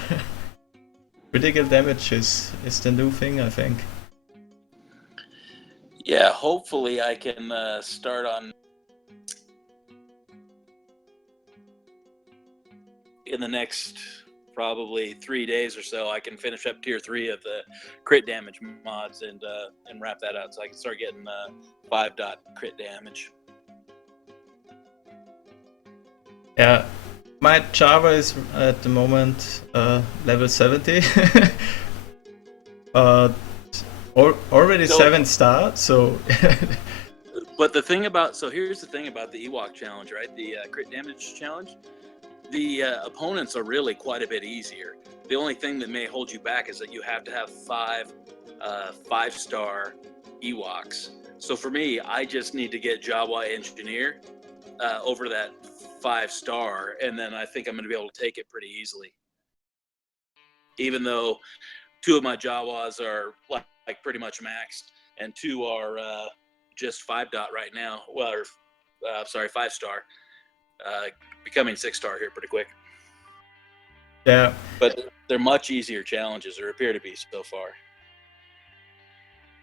critical damage is the new thing, I think. Yeah, hopefully I can start on in the next probably 3 days or so. I can finish up tier 3 of the crit damage mods and wrap that out, so I can start getting 5 dot crit damage. Yeah, my Java is at the moment level 70, but already So- 7-star, so But here's the thing about the Ewok challenge, right? The crit damage challenge. The opponents are really quite a bit easier. The only thing that may hold you back is that you have to have 5-star Ewoks. So for me, I just need to get Jawa Engineer over that 5-star, and then I think I'm going to be able to take it pretty easily. Even though 2 of my Jawas are like pretty much maxed, and 2 are just 5 dot right now. Well, 5-star. Becoming 6-star here pretty quick. yeah. But they're much easier challenges, or appear to be so far.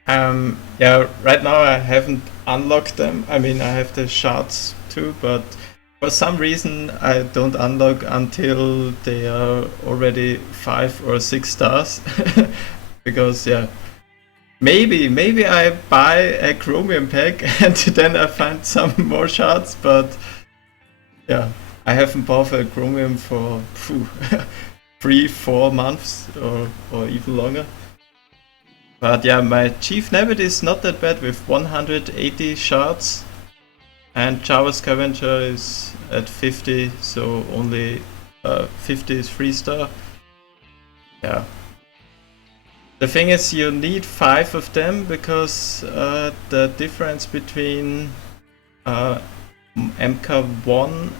Yeah, right now I haven't unlocked them. I mean, I have the shards too, but for some reason I don't unlock until they are already 5 or 6 stars. Because yeah, maybe I buy a chromium pack and then I find some more shards, but yeah, I haven't bought a chromium for 3-4 months or even longer. But yeah, my Chief Nabbit is not that bad with 180 shards, and Java Scavenger is at 50, so only 50 is 3-star. Yeah. The thing is, you need 5 of them because the difference between MK1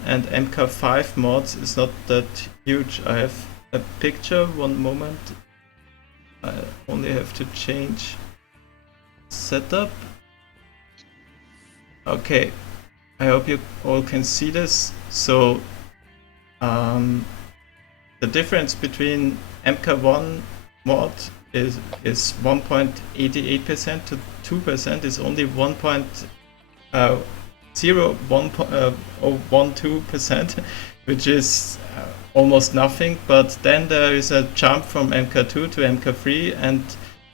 and MK5 mods is not that huge. I have a picture, one moment. I only have to change setup. Okay, I hope you all can see this. So the difference between MK1 mod is 1.88% to 2% is only 1.012%, which is almost nothing. But then there is a jump from MK2 to MK3, and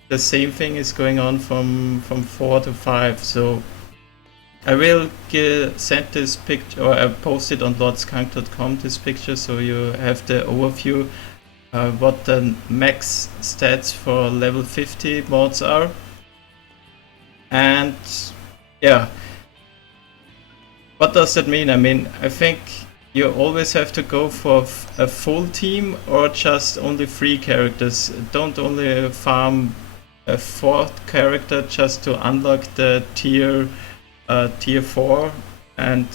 the same thing is going on from 4 to 5. So I will send this picture, or I post it on lordskunk.com, this picture, so you have the overview what the max stats for level 50 mods are. And yeah, what does that mean? I mean, I think you always have to go for a full team or just only 3 characters. Don't only farm a 4th character just to unlock the tier 4 and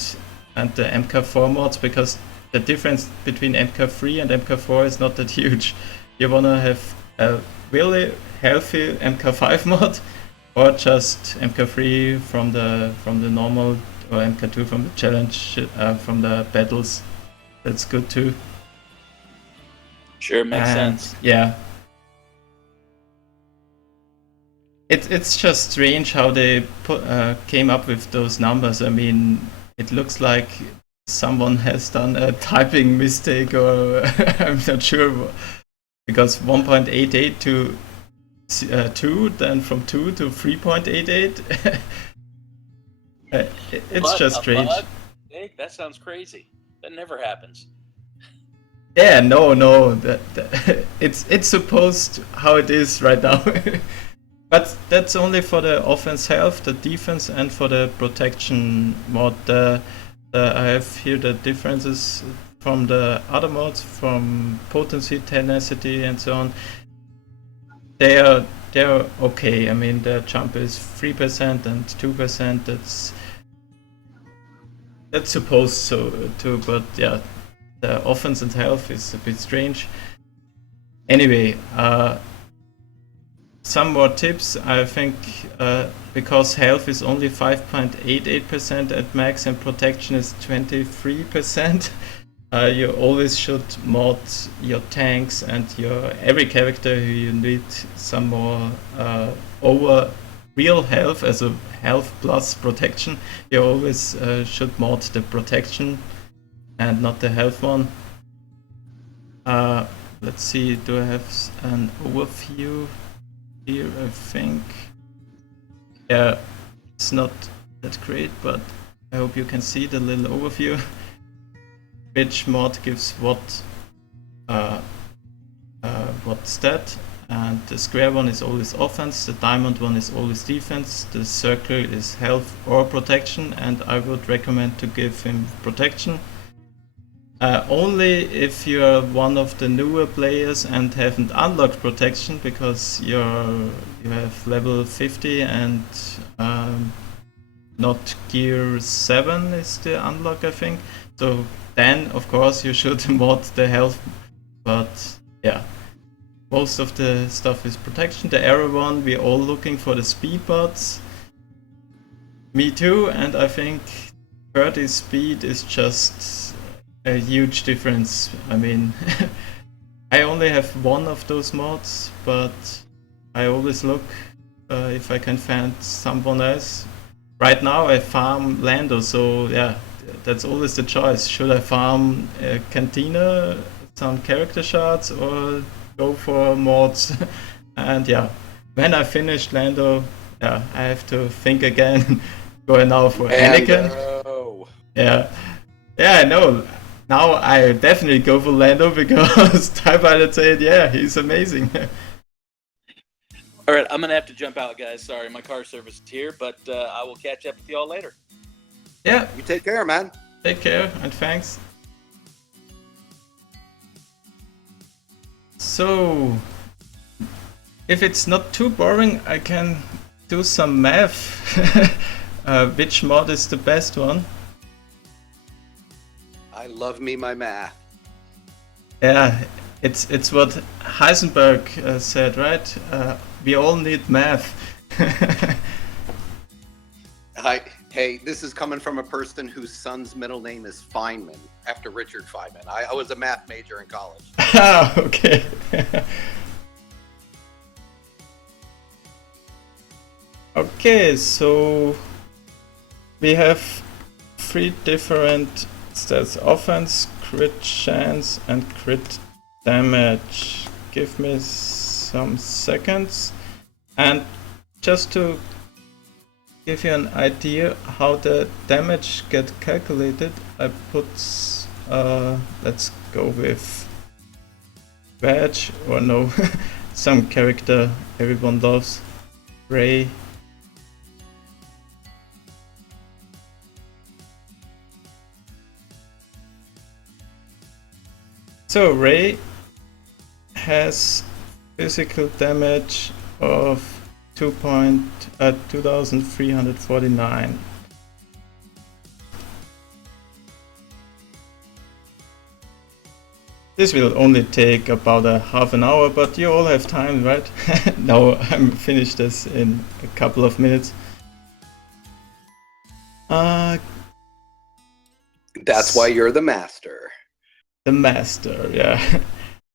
the MK4 mods, because the difference between MK3 and MK4 is not that huge. You wanna have a really healthy MK5 mod, or just MK3 from the normal, or MK2 from the challenge, from the battles. That's good too. Sure, makes sense. Yeah. It's just strange how they came up with those numbers. I mean, it looks like someone has done a typing mistake, or I'm not sure, because 1.88 to 2, then from 2 to 3.88. It's just strange. Hey, that sounds crazy. That never happens. Yeah, no, that it's supposed how it is right now. But that's only for the offense health, the defense, and for the protection mod. I have here the differences from the other mods, from potency, tenacity, and so on. They're okay. I mean, the jump is 3% and 2%. That's supposed so to, but yeah, the offense and health is a bit strange. Anyway, some more tips. I think because health is only 5.88% at max and protection is 23%, you always should mod your tanks and your every character who you need some more over real health, as a health plus protection. You always should mod the protection and not the health one. Let's see, do I have an overview here? I think, yeah, it's not that great, but I hope you can see the little overview. Which mod gives what stat, and the square one is always offense, the diamond one is always defense, the circle is health or protection, and I would recommend to give him protection. Only if you're one of the newer players and haven't unlocked protection, because you have level 50 and not gear 7 is the unlock, I think. So then of course you should mod the health, but yeah, most of the stuff is protection. The arrow one, we're all looking for the speed bots. Me too, and I think 30 speed is just a huge difference. I mean, I only have one of those mods, but I always look if I can find someone else. Right now I farm Lando, so yeah, that's always the choice. Should I farm Cantina, some character shards, or go for mods? And yeah, when I finish Lando, yeah, I have to think again. Going now for Anakin. Yeah, I know. now I definitely go for Lando because TIE Pilot said, yeah, he's amazing. All right, I'm gonna have to jump out, guys. Sorry, my car service is here, but I will catch up with y'all later. Yeah, You take care, man. take care and thanks. So, if it's not too boring, I can do some math. Which mod is the best one? I love me my math. Yeah, it's what Heisenberg said, right? We all need math. Hey, this is coming from a person whose son's middle name is Feynman, after Richard Feynman. I was a math major in college. Ah, okay. Okay, so we have 3 different stats: offense, crit chance, and crit damage. Give me some seconds. And just to give you an idea how the damage get calculated, I put, let's go with badge, or no, some character everyone loves, Ray. So Ray has physical damage of 2349. This will only take about a half an hour, but you all have time, right? Now I'm finished this in a couple of minutes. That's why you're the master. The master, yeah.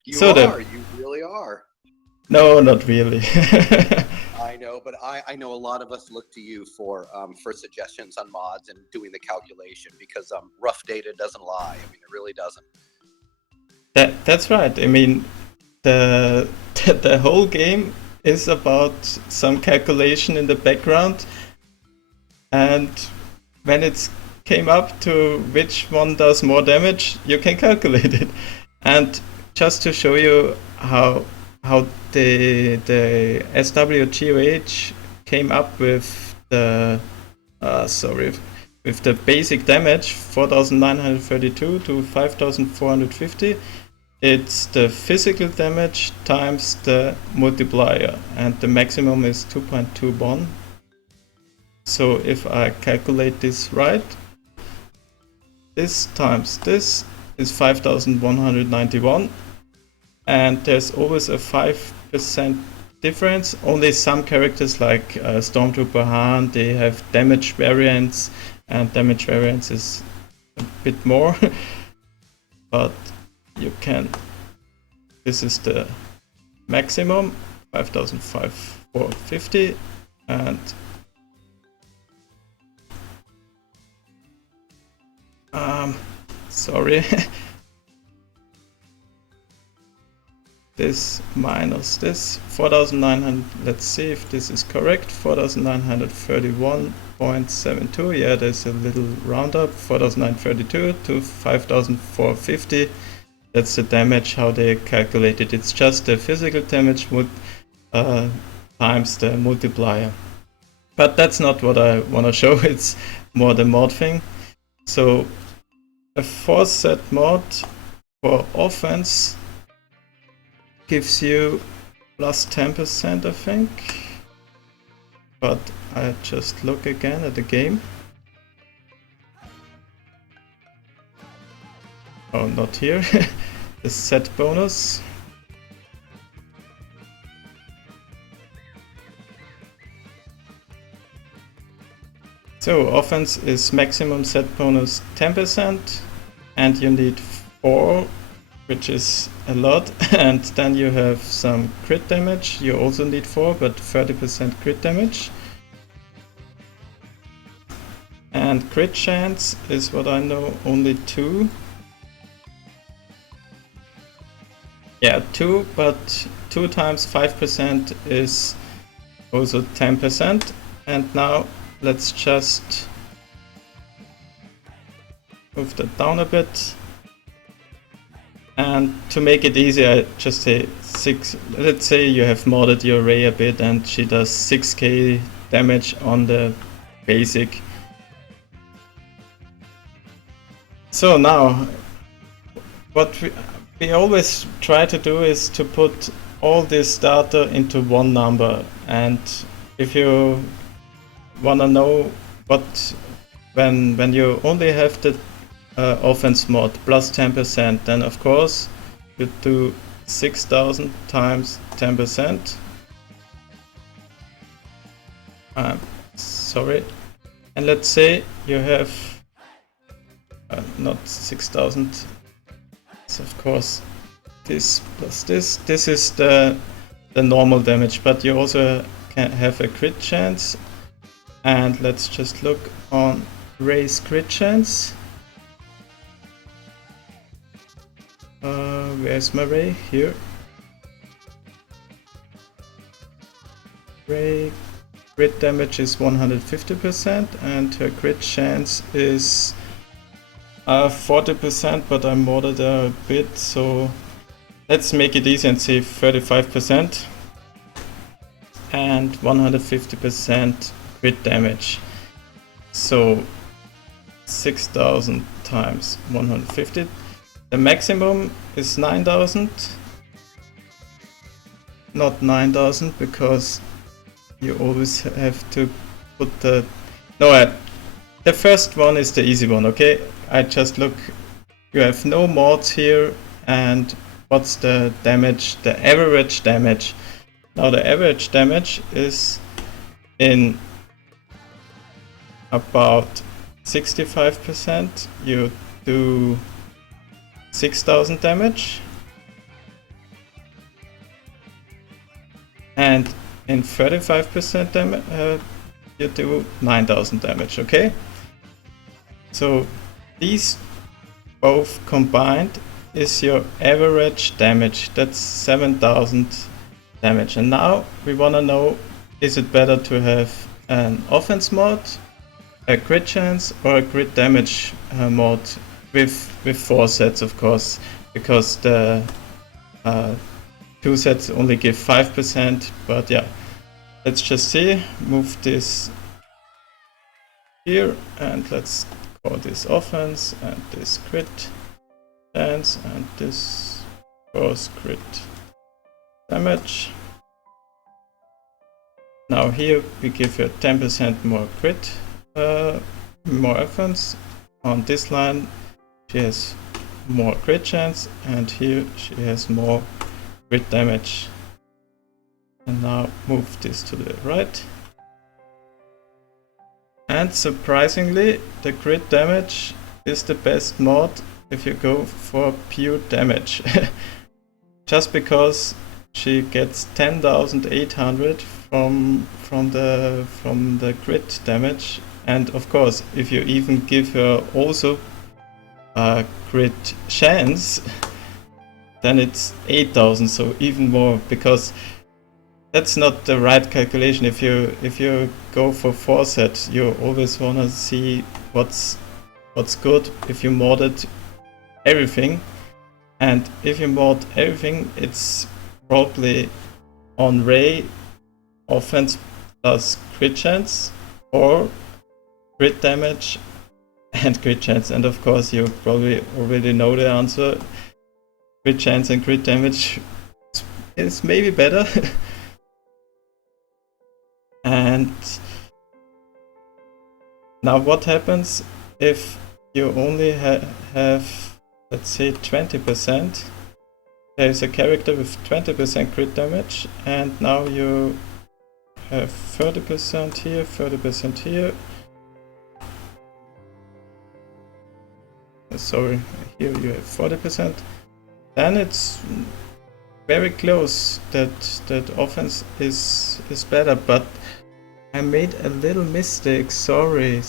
You So are. You really are. No, not really. I know, but I know a lot of us look to you for suggestions on mods and doing the calculation, because rough data doesn't lie. I mean, it really doesn't. That's right. I mean, the whole game is about some calculation in the background, and when it came up to which one does more damage, you can calculate it. And just to show you how the SWGOH came up with the with the basic damage 4932 to 5450. It's the physical damage times the multiplier, and the maximum is 2.21. So if I calculate this right, this times this is 5191, and there's always a 5% difference. Only some characters like Stormtrooper Han, they have damage variance, and damage variance is a bit more. But you can, this is the maximum, 5450, and sorry, this minus this 4900, let's see if this is correct, 4931.72. yeah, there's a little roundup, 4932 to 5450. That's the damage, how they calculate it. It's just the physical damage times the multiplier. But that's not what I want to show, it's more the mod thing. So a 4-set mod for offense gives you plus 10%, I think. But I just look again at the game. Oh, not here. The set bonus. So offense is maximum set bonus 10%, and you need 4, which is a lot. And then you have some crit damage. You also need 4, but 30% crit damage. And crit chance is what I know, only 2. Yeah, 2, but 2 times 5% is also 10%. And now let's just move that down a bit. And to make it easier, I just say 6. Let's say you have modded your Ray a bit and she does 6k damage on the basic. So now, what we always try to do is to put all this data into one number. And if you wanna know what, when you only have the offense mod plus 10%, then of course you do 6,000 times 10%. Sorry, and let's say you have not 6,000. It's of course this plus this. This is the normal damage, but you also can have a crit chance. And let's just look on Ray's crit chance. Where's my Ray? Here. Ray crit damage is 150% and her crit chance is 40%, but I modded a bit, so let's make it easy and say 35% and 150% crit damage. So 6,000 times 150. The maximum is 9,000. Not 9,000 because you always have to put the... No, the first one is the easy one, okay? I just look, you have no mods here, and what's the damage, the average damage. Now the average damage is in about 65%. You do 6,000 damage, and in 35% damage you do 9,000 damage, okay? So these both combined is your average damage. That's 7,000 damage. And now we want to know, is it better to have an offense mod, a crit chance, or a crit damage mod with 4 sets, of course, because the 2 sets only give 5%. But yeah, let's just see. Move this here and let's call this offense and this crit chance and this force crit damage. Now here we give her 10% more crit, more offense. On this line she has more crit chance, and here she has more crit damage. And now move this to the right. And surprisingly, the crit damage is the best mod if you go for pure damage. Just because she gets 10,800 from the crit damage, and of course if you even give her also a crit chance, then it's 8,000, so even more, because that's not the right calculation. If you go for 4 sets, you always wanna see what's good if you modded everything, and if you mod everything, it's probably on Ray offense plus crit chance, or crit damage and crit chance. And of course you probably already know the answer. Crit chance and crit damage is maybe better. And now what happens if you only have, let's say, 20%? There's a character with 20% crit damage, and now you have 30% here, 30% here. Sorry, here you have 40%. Then it's very close that offense is better, but I made a little mistake. Sorry.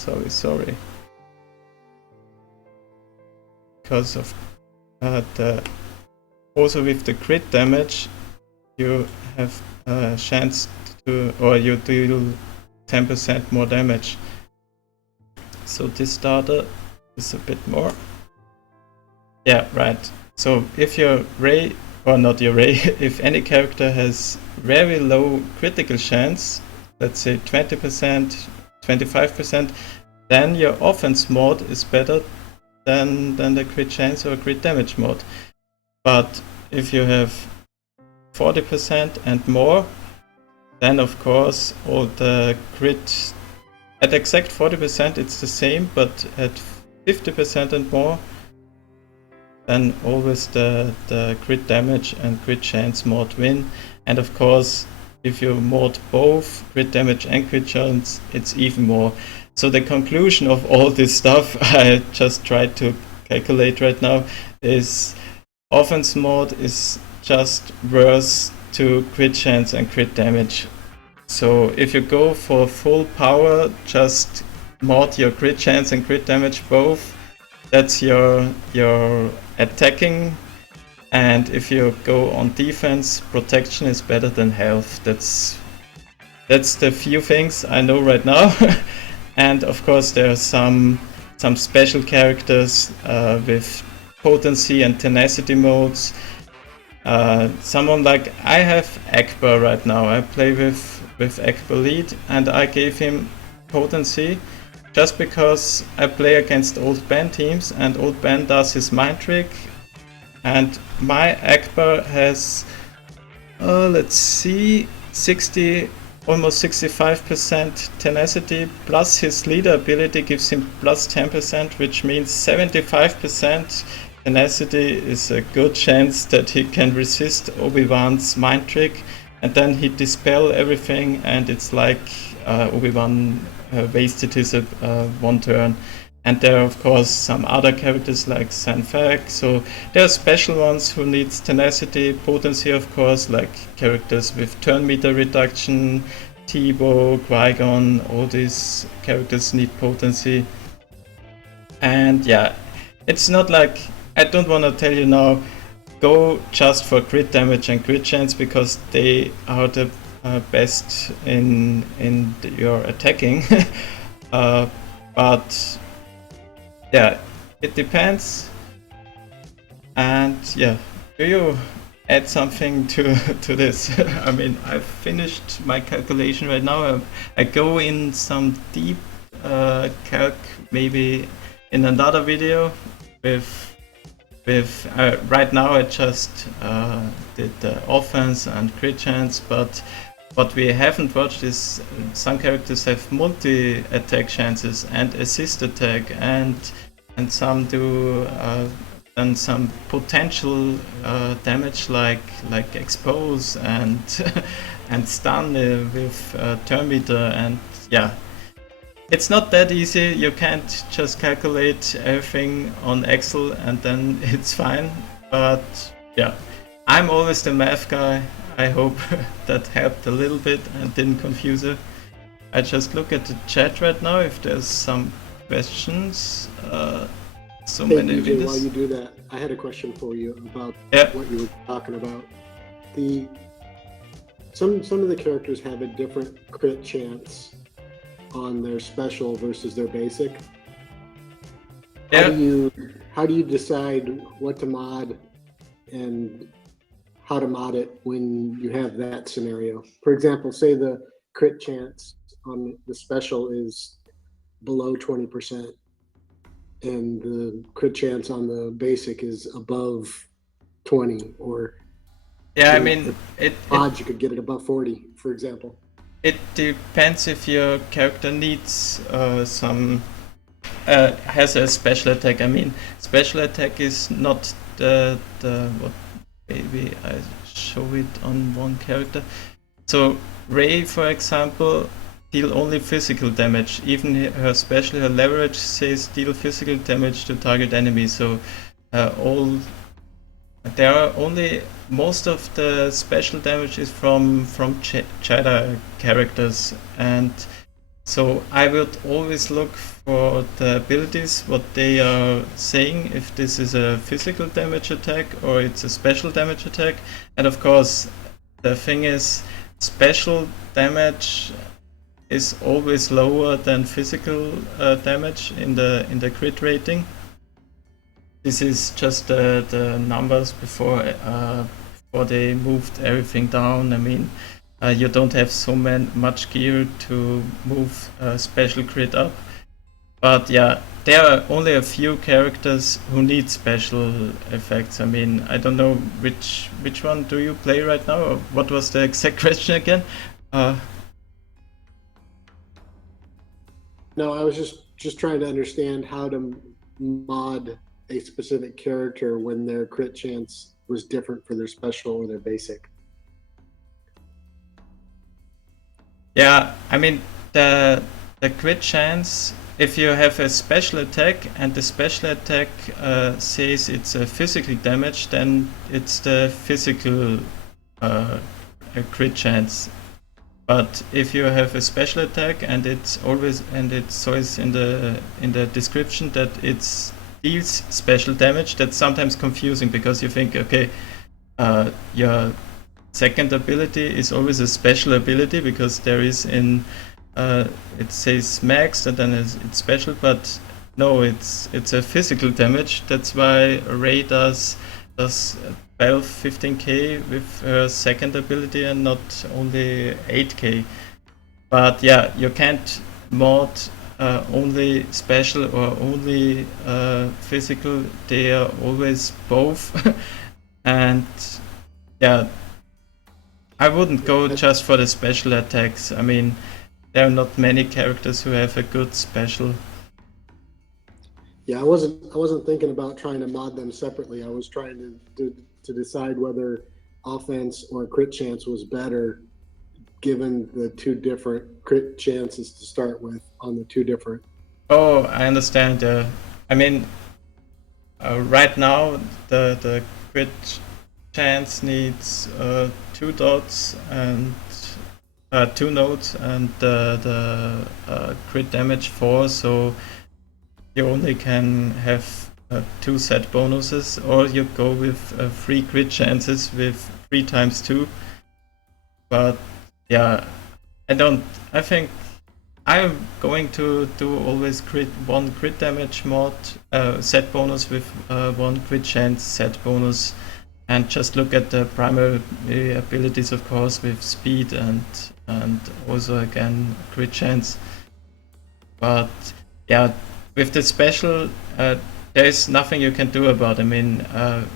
Because of also with the crit damage, you have a chance to, or you deal 10% more damage. So this starter is a bit more. Yeah, right. So if your Ray, or not your Ray, if any character has very low critical chance, let's say 20%, 25%, then your offense mode is better than the crit chance or crit damage mode. But if you have 40% and more, then of course all the crit, at exact 40% it's the same, but at 50% and more, then always the crit damage and crit chance mod win. And of course, if you mod both crit damage and crit chance, it's even more. So the conclusion of all this stuff I just tried to calculate right now is offense mode is just worse to crit chance and crit damage. So if you go for full power, just mod your crit chance and crit damage both. That's your attacking. And if you go on defense, protection is better than health. That's the few things I know right now. And of course there are some special characters with potency and tenacity modes. Someone like I have Akbar right now. I play with Akbar lead, and I gave him potency just because I play against Old Ben teams, and Old Ben does his mind trick, and my Akbar has let's see, 60, almost 65% tenacity, plus his leader ability gives him plus 10%, which means 75% tenacity is a good chance that he can resist Obi-Wan's mind trick, and then he dispel everything, and it's like Obi-Wan wasted his one turn. And there are of course some other characters like Sanfak, so there are special ones who need tenacity, potency of course, like characters with turn meter reduction, Tebow, Qui-Gon, all these characters need potency. And yeah, it's not like, I don't want to tell you now, go just for crit damage and crit chance because they are the best in your attacking. But yeah, it depends. And yeah, do you add something to this? I mean, I've finished my calculation right now. I go in some deep calc maybe in another video with right now I just did the offense and crit chance, but what we haven't watched is some characters have multi-attack chances and assist attack, and some do and some potential damage like expose and and stun with turn meter, and yeah, it's not that easy. You can't just calculate everything on Excel and then it's fine. But yeah, I'm always the math guy. I hope that helped a little bit and didn't confuse you. I just look at the chat right now if there's some questions. So Hey, many DJ, videos. while you do that, I had a question for you about Yeah. what you were talking about. Some of the characters have a different crit chance on their special versus their basic. Yeah. How do you decide what to mod and how to mod it when you have that scenario? For example, say the crit chance on the special is below 20%, and the crit chance on the basic is above 20, or Yeah, I mean, odds you could get it above 40, for example. it depends if your character needs has a special attack. I mean, special attack is not the what, maybe I show it on one character. So Rey, for example, deal only physical damage. Even her special, her leverage says deal physical damage to target enemy. So there are only, most of the special damage is from Jedi characters, and so I would always look for the abilities, what they are saying, if this is a physical damage attack or it's a special damage attack. And of course, the thing is, special damage is always lower than physical damage in the crit rating. this is just the numbers before they moved everything down. I mean, you don't have so much gear to move special crit up. But yeah, there are only a few characters who need special effects. I mean, I don't know which one do you play right now? Or what was the exact question again? No, I was just trying to understand how to mod a specific character when their crit chance was different for their special or their basic. Yeah, I mean the crit chance, if you have a special attack and the special attack says it's a physical damage, then it's the physical crit chance. But if you have a special attack and it's always in the description that it deals special damage, that's sometimes confusing because you think, okay, your second ability is always a special ability because there is it says max and then it's special, but no, it's a physical damage. That's why Ray does 12-15k with her second ability and not only 8k. But yeah, you can't mod only special or only physical. They are always both. And yeah, I wouldn't go just for the special attacks. I mean, there are not many characters who have a good special. Yeah, I wasn't thinking about trying to mod them separately. I was trying to decide whether offense or crit chance was better given the two different crit chances to start with on the two different. Oh, I understand. I mean, right now the crit chance needs 2 dots and 2 nodes and the crit damage 4, so you only can have 2 set bonuses, or you go with 3 crit chances with 3 times 2. But yeah, I think I'm going to do always 1 crit damage mod set bonus with 1 crit chance set bonus, and just look at the primary abilities, of course, with speed and also again crit chance. But yeah, with the special, there is nothing you can do about. I mean,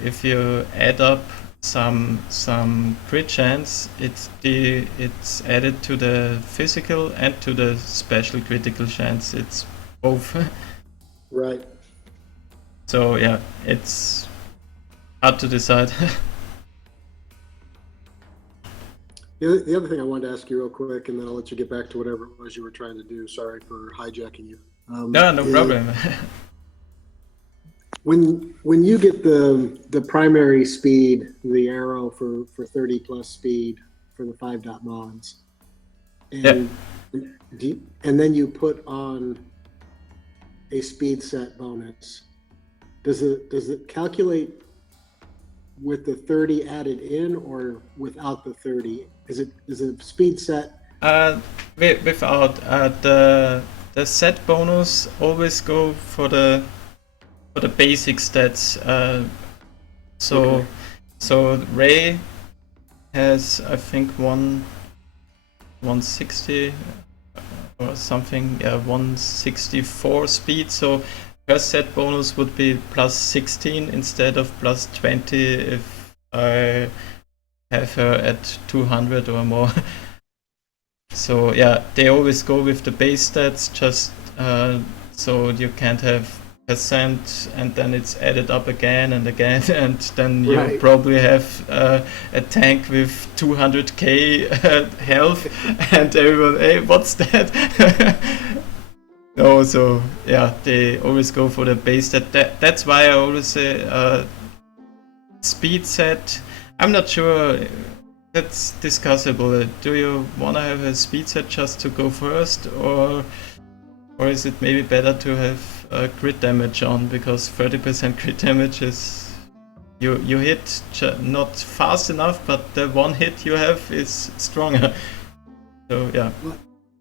if you add up some crit chance, it's added to the physical and to the special critical chance. It's both. Right. So yeah, it's hard to decide. The other thing I wanted to ask you real quick, and then I'll let you get back to whatever it was you were trying to do. Sorry for hijacking you. No problem. When you get the primary speed, the arrow for 30 plus speed for the 5-dot mods, and and then you put on a speed set bonus, does it calculate with the 30 added in or without the 30? Is it speed set? Without the set bonus always go for the basic stats. Okay. So Ray has, I think, 160 or something, 164 speed. So her set bonus would be plus 16 instead of plus 20 if I have her at 200 or more. So yeah, they always go with the base stats, just so you can't have percent and then it's added up again and again, and then you Right. probably have a tank with 200k health and everyone, hey, what's that? No, so yeah, they always go for the base stat. That's why I always say speed set. I'm not sure. That's discussable. Do you want to have a speed set just to go first, or is it maybe better to have crit damage on, because 30% crit damage is you hit not fast enough, but the one hit you have is stronger. So yeah.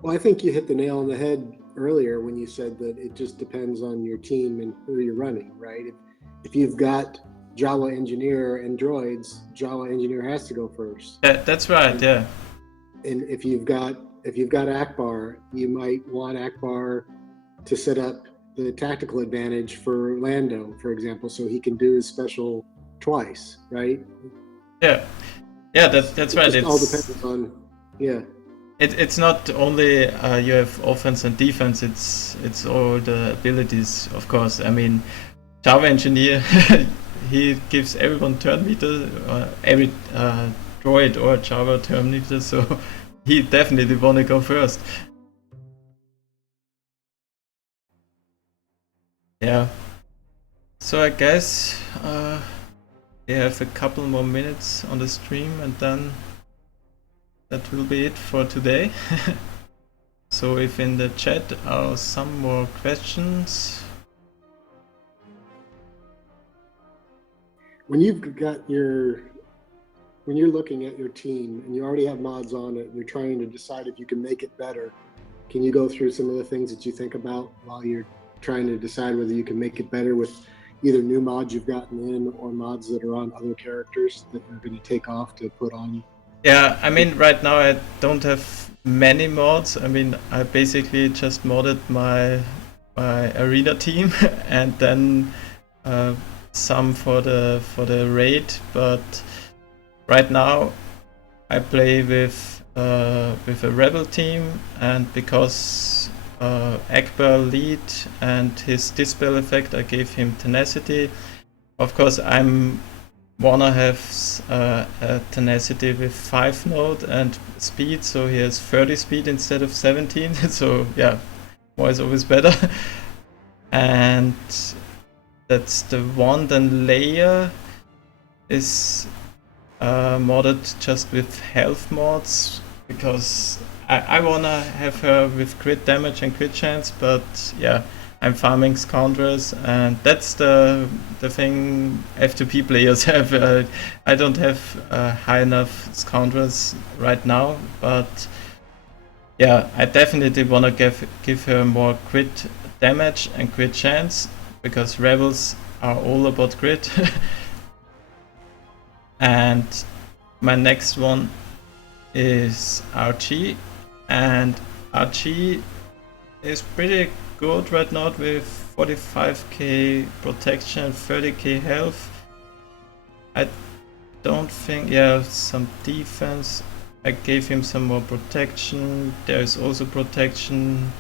Well, I think you hit the nail on the head earlier when you said that it just depends on your team and who you're running, right? if you've got Java Engineer and droids, Java Engineer has to go first. That's right, yeah. And if you've got Akbar, you might want Akbar to set up the tactical advantage for Lando, for example, so he can do his special twice, right? Yeah, that's right. It all depends on, yeah. It's not only you have offense and defense. It's all the abilities, of course. I mean, Java Engineer, he gives everyone turn meter, every droid or Java turn meter, so he definitely want to go first. Yeah. So I guess we have a couple more minutes on the stream, and then that will be it for today. So if in the chat are some more questions. When you're looking at your team and you already have mods on it, and you're trying to decide if you can make it better, can you go through some of the things that you think about while you're trying to decide whether you can make it better with either new mods you've gotten in or mods that are on other characters that you're going to take off to put on? Yeah, I mean, right now I don't have many mods. I mean, I basically just modded my arena team and then some for the raid, but right now I play with a rebel team, and because Akbar lead and his dispel effect, I gave him tenacity. Of course, I'm wanna have a tenacity with 5 node and speed, so he has 30 speed instead of 17. So yeah, more is always better. And that's the one. Then Leia is modded just with health mods, because I wanna have her with crit damage and crit chance, but yeah, I'm farming Scoundrels, and that's the thing F2P players have. I don't have high enough Scoundrels right now, but yeah, I definitely wanna give her more crit damage and crit chance, because rebels are all about crit. And my next one is RG, and RG is pretty good right now with 45k protection, 30k health. I don't think, yeah, some defense. I gave him some more protection. There is also protection.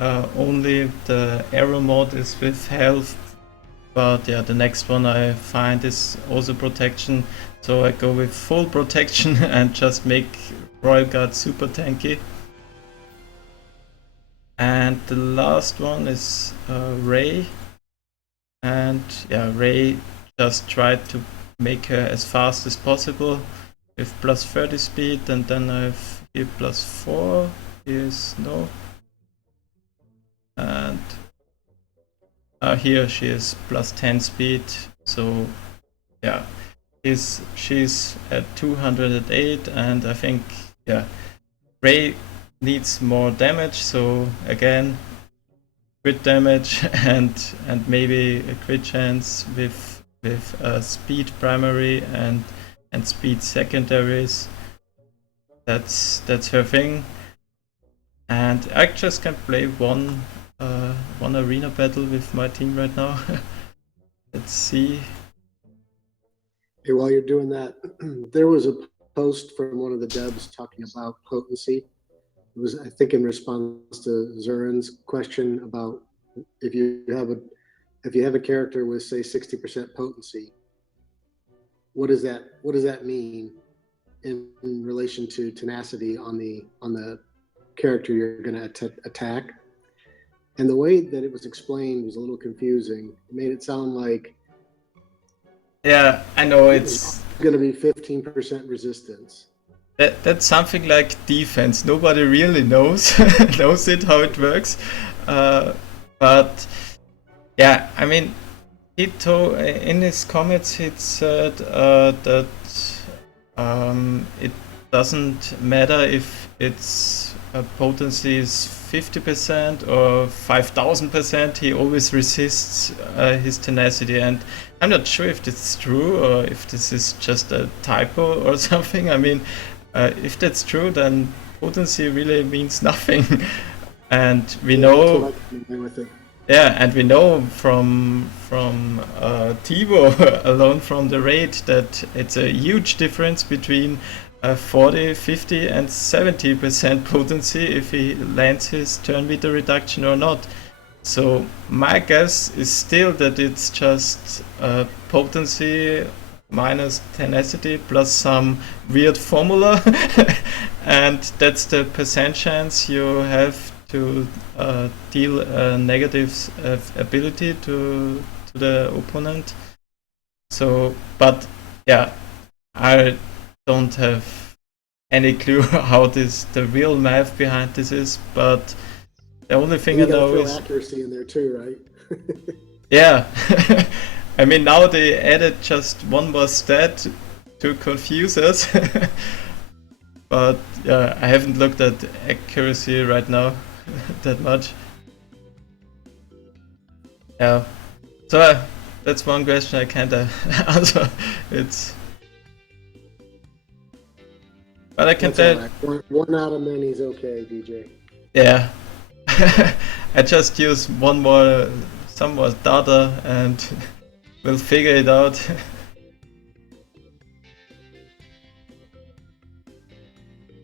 Only the arrow mod is with health. But yeah, the next one I find is also protection, so I go with full protection and just make Royal Guard super tanky. And the last one is Rey, and yeah, Rey just tried to make her as fast as possible with plus 30 speed, and then I have here plus 4, here's no, and here she is plus 10 speed, so yeah, she's at 208, and I think, yeah, Rey needs more damage, so again, crit damage and maybe a crit chance with speed primary and speed secondaries. That's her thing, and I just can play one arena battle with my team right now. Let's see. Hey, while you're doing that, there was a post from one of the devs talking about potency. It was, I think, in response to Zurin's question about if you have a character with, say, 60% potency, what does that mean in relation to tenacity on the character you're going to attack? And the way that it was explained was a little confusing. It made it sound like, yeah, I know it's going to be 15% resistance. That's something like defense. Nobody really knows it, how it works. But yeah, I mean, he told in his comments, he said that it doesn't matter if it's potency is 50% or 5000%, he always resists his tenacity, and I'm not sure if this is true or if this is just a typo or something. I mean, if that's true, then potency really means nothing. And we know, That's what I can do with it. yeah, and we know from Tivo alone from the raid that it's a huge difference between 40, 50 and 70% potency if he lands his turn meter reduction or not. So my guess is still that it's just potency minus tenacity plus some weird formula and that's the percent chance you have to deal a negative ability to the opponent. So, but yeah, I don't have any clue how the real math behind this is, but the only thing I know is accuracy in there too, right? yeah. I mean, now they added just one more stat to confuse us. But yeah, I haven't looked at accuracy right now that much. Yeah. So that's one question I can't answer. It's. But I can tell. Right. One out of many is okay, DJ. Yeah. I just use some more data and we'll figure it out.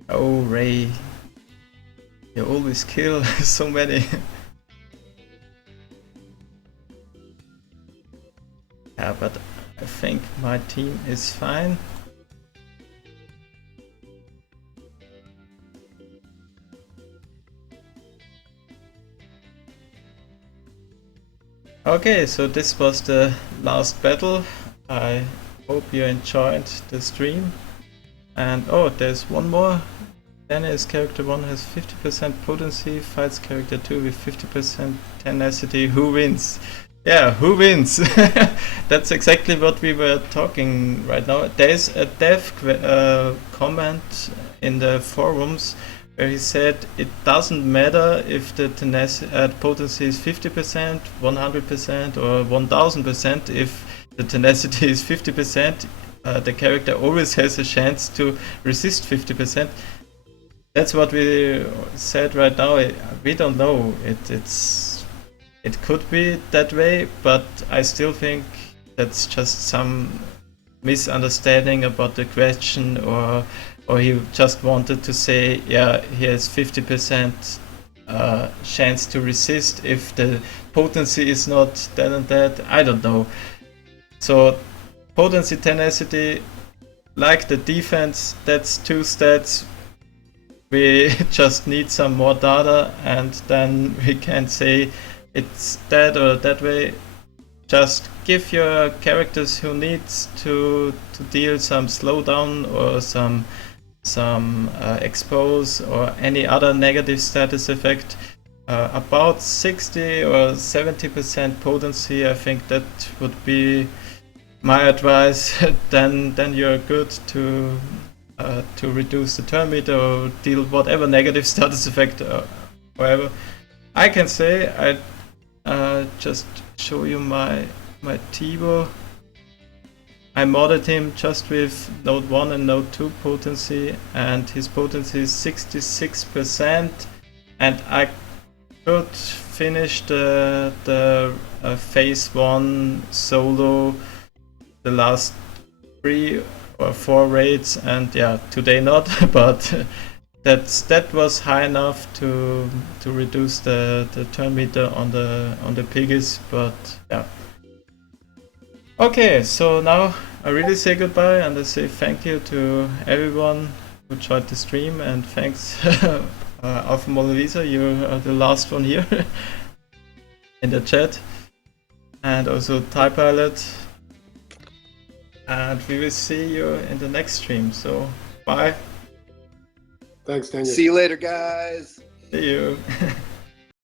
Oh, Ray. You always kill so many. Yeah, but I think my team is fine. Okay, so this was the last battle. I hope you enjoyed the stream. And oh, there's one more. Dennis character 1 has 50% potency, fights character 2 with 50% tenacity. Who wins? Yeah, who wins? That's exactly what we were talking right now. There's a dev comment in the forums where he said it doesn't matter if the potency is 50%, 100% or 1000%. If the tenacity is 50%, the character always has a chance to resist 50%. That's what we said right now. We don't know. It could be that way, but I still think that's just some misunderstanding about the question, or he just wanted to say, yeah, he has 50% chance to resist if the potency is not that and that. I don't know. So potency, tenacity, like the defense, that's two stats. We just need some more data and then we can say it's that or that way. Just give your characters who needs to deal some slowdown or some expose or any other negative status effect about 60 or 70% potency. I think that would be my advice. then you're good to reduce the turn meter or deal whatever negative status effect or whatever. I can say I just show you my Tivo. I modded him just with node 1 and node 2 potency, and his potency is 66%, and I could finish the phase 1 solo the last 3 or 4 raids, and yeah, today not, but that was high enough to reduce the turn meter on the piggies, but yeah. Okay, so now I really say goodbye and I say thank you to everyone who joined the stream, and thanks Alpha Molavisa, you are the last one here in the chat, and also Thai Pilot, and we will see you in the next stream, so bye. Thanks, Daniel. See you later, guys. See you.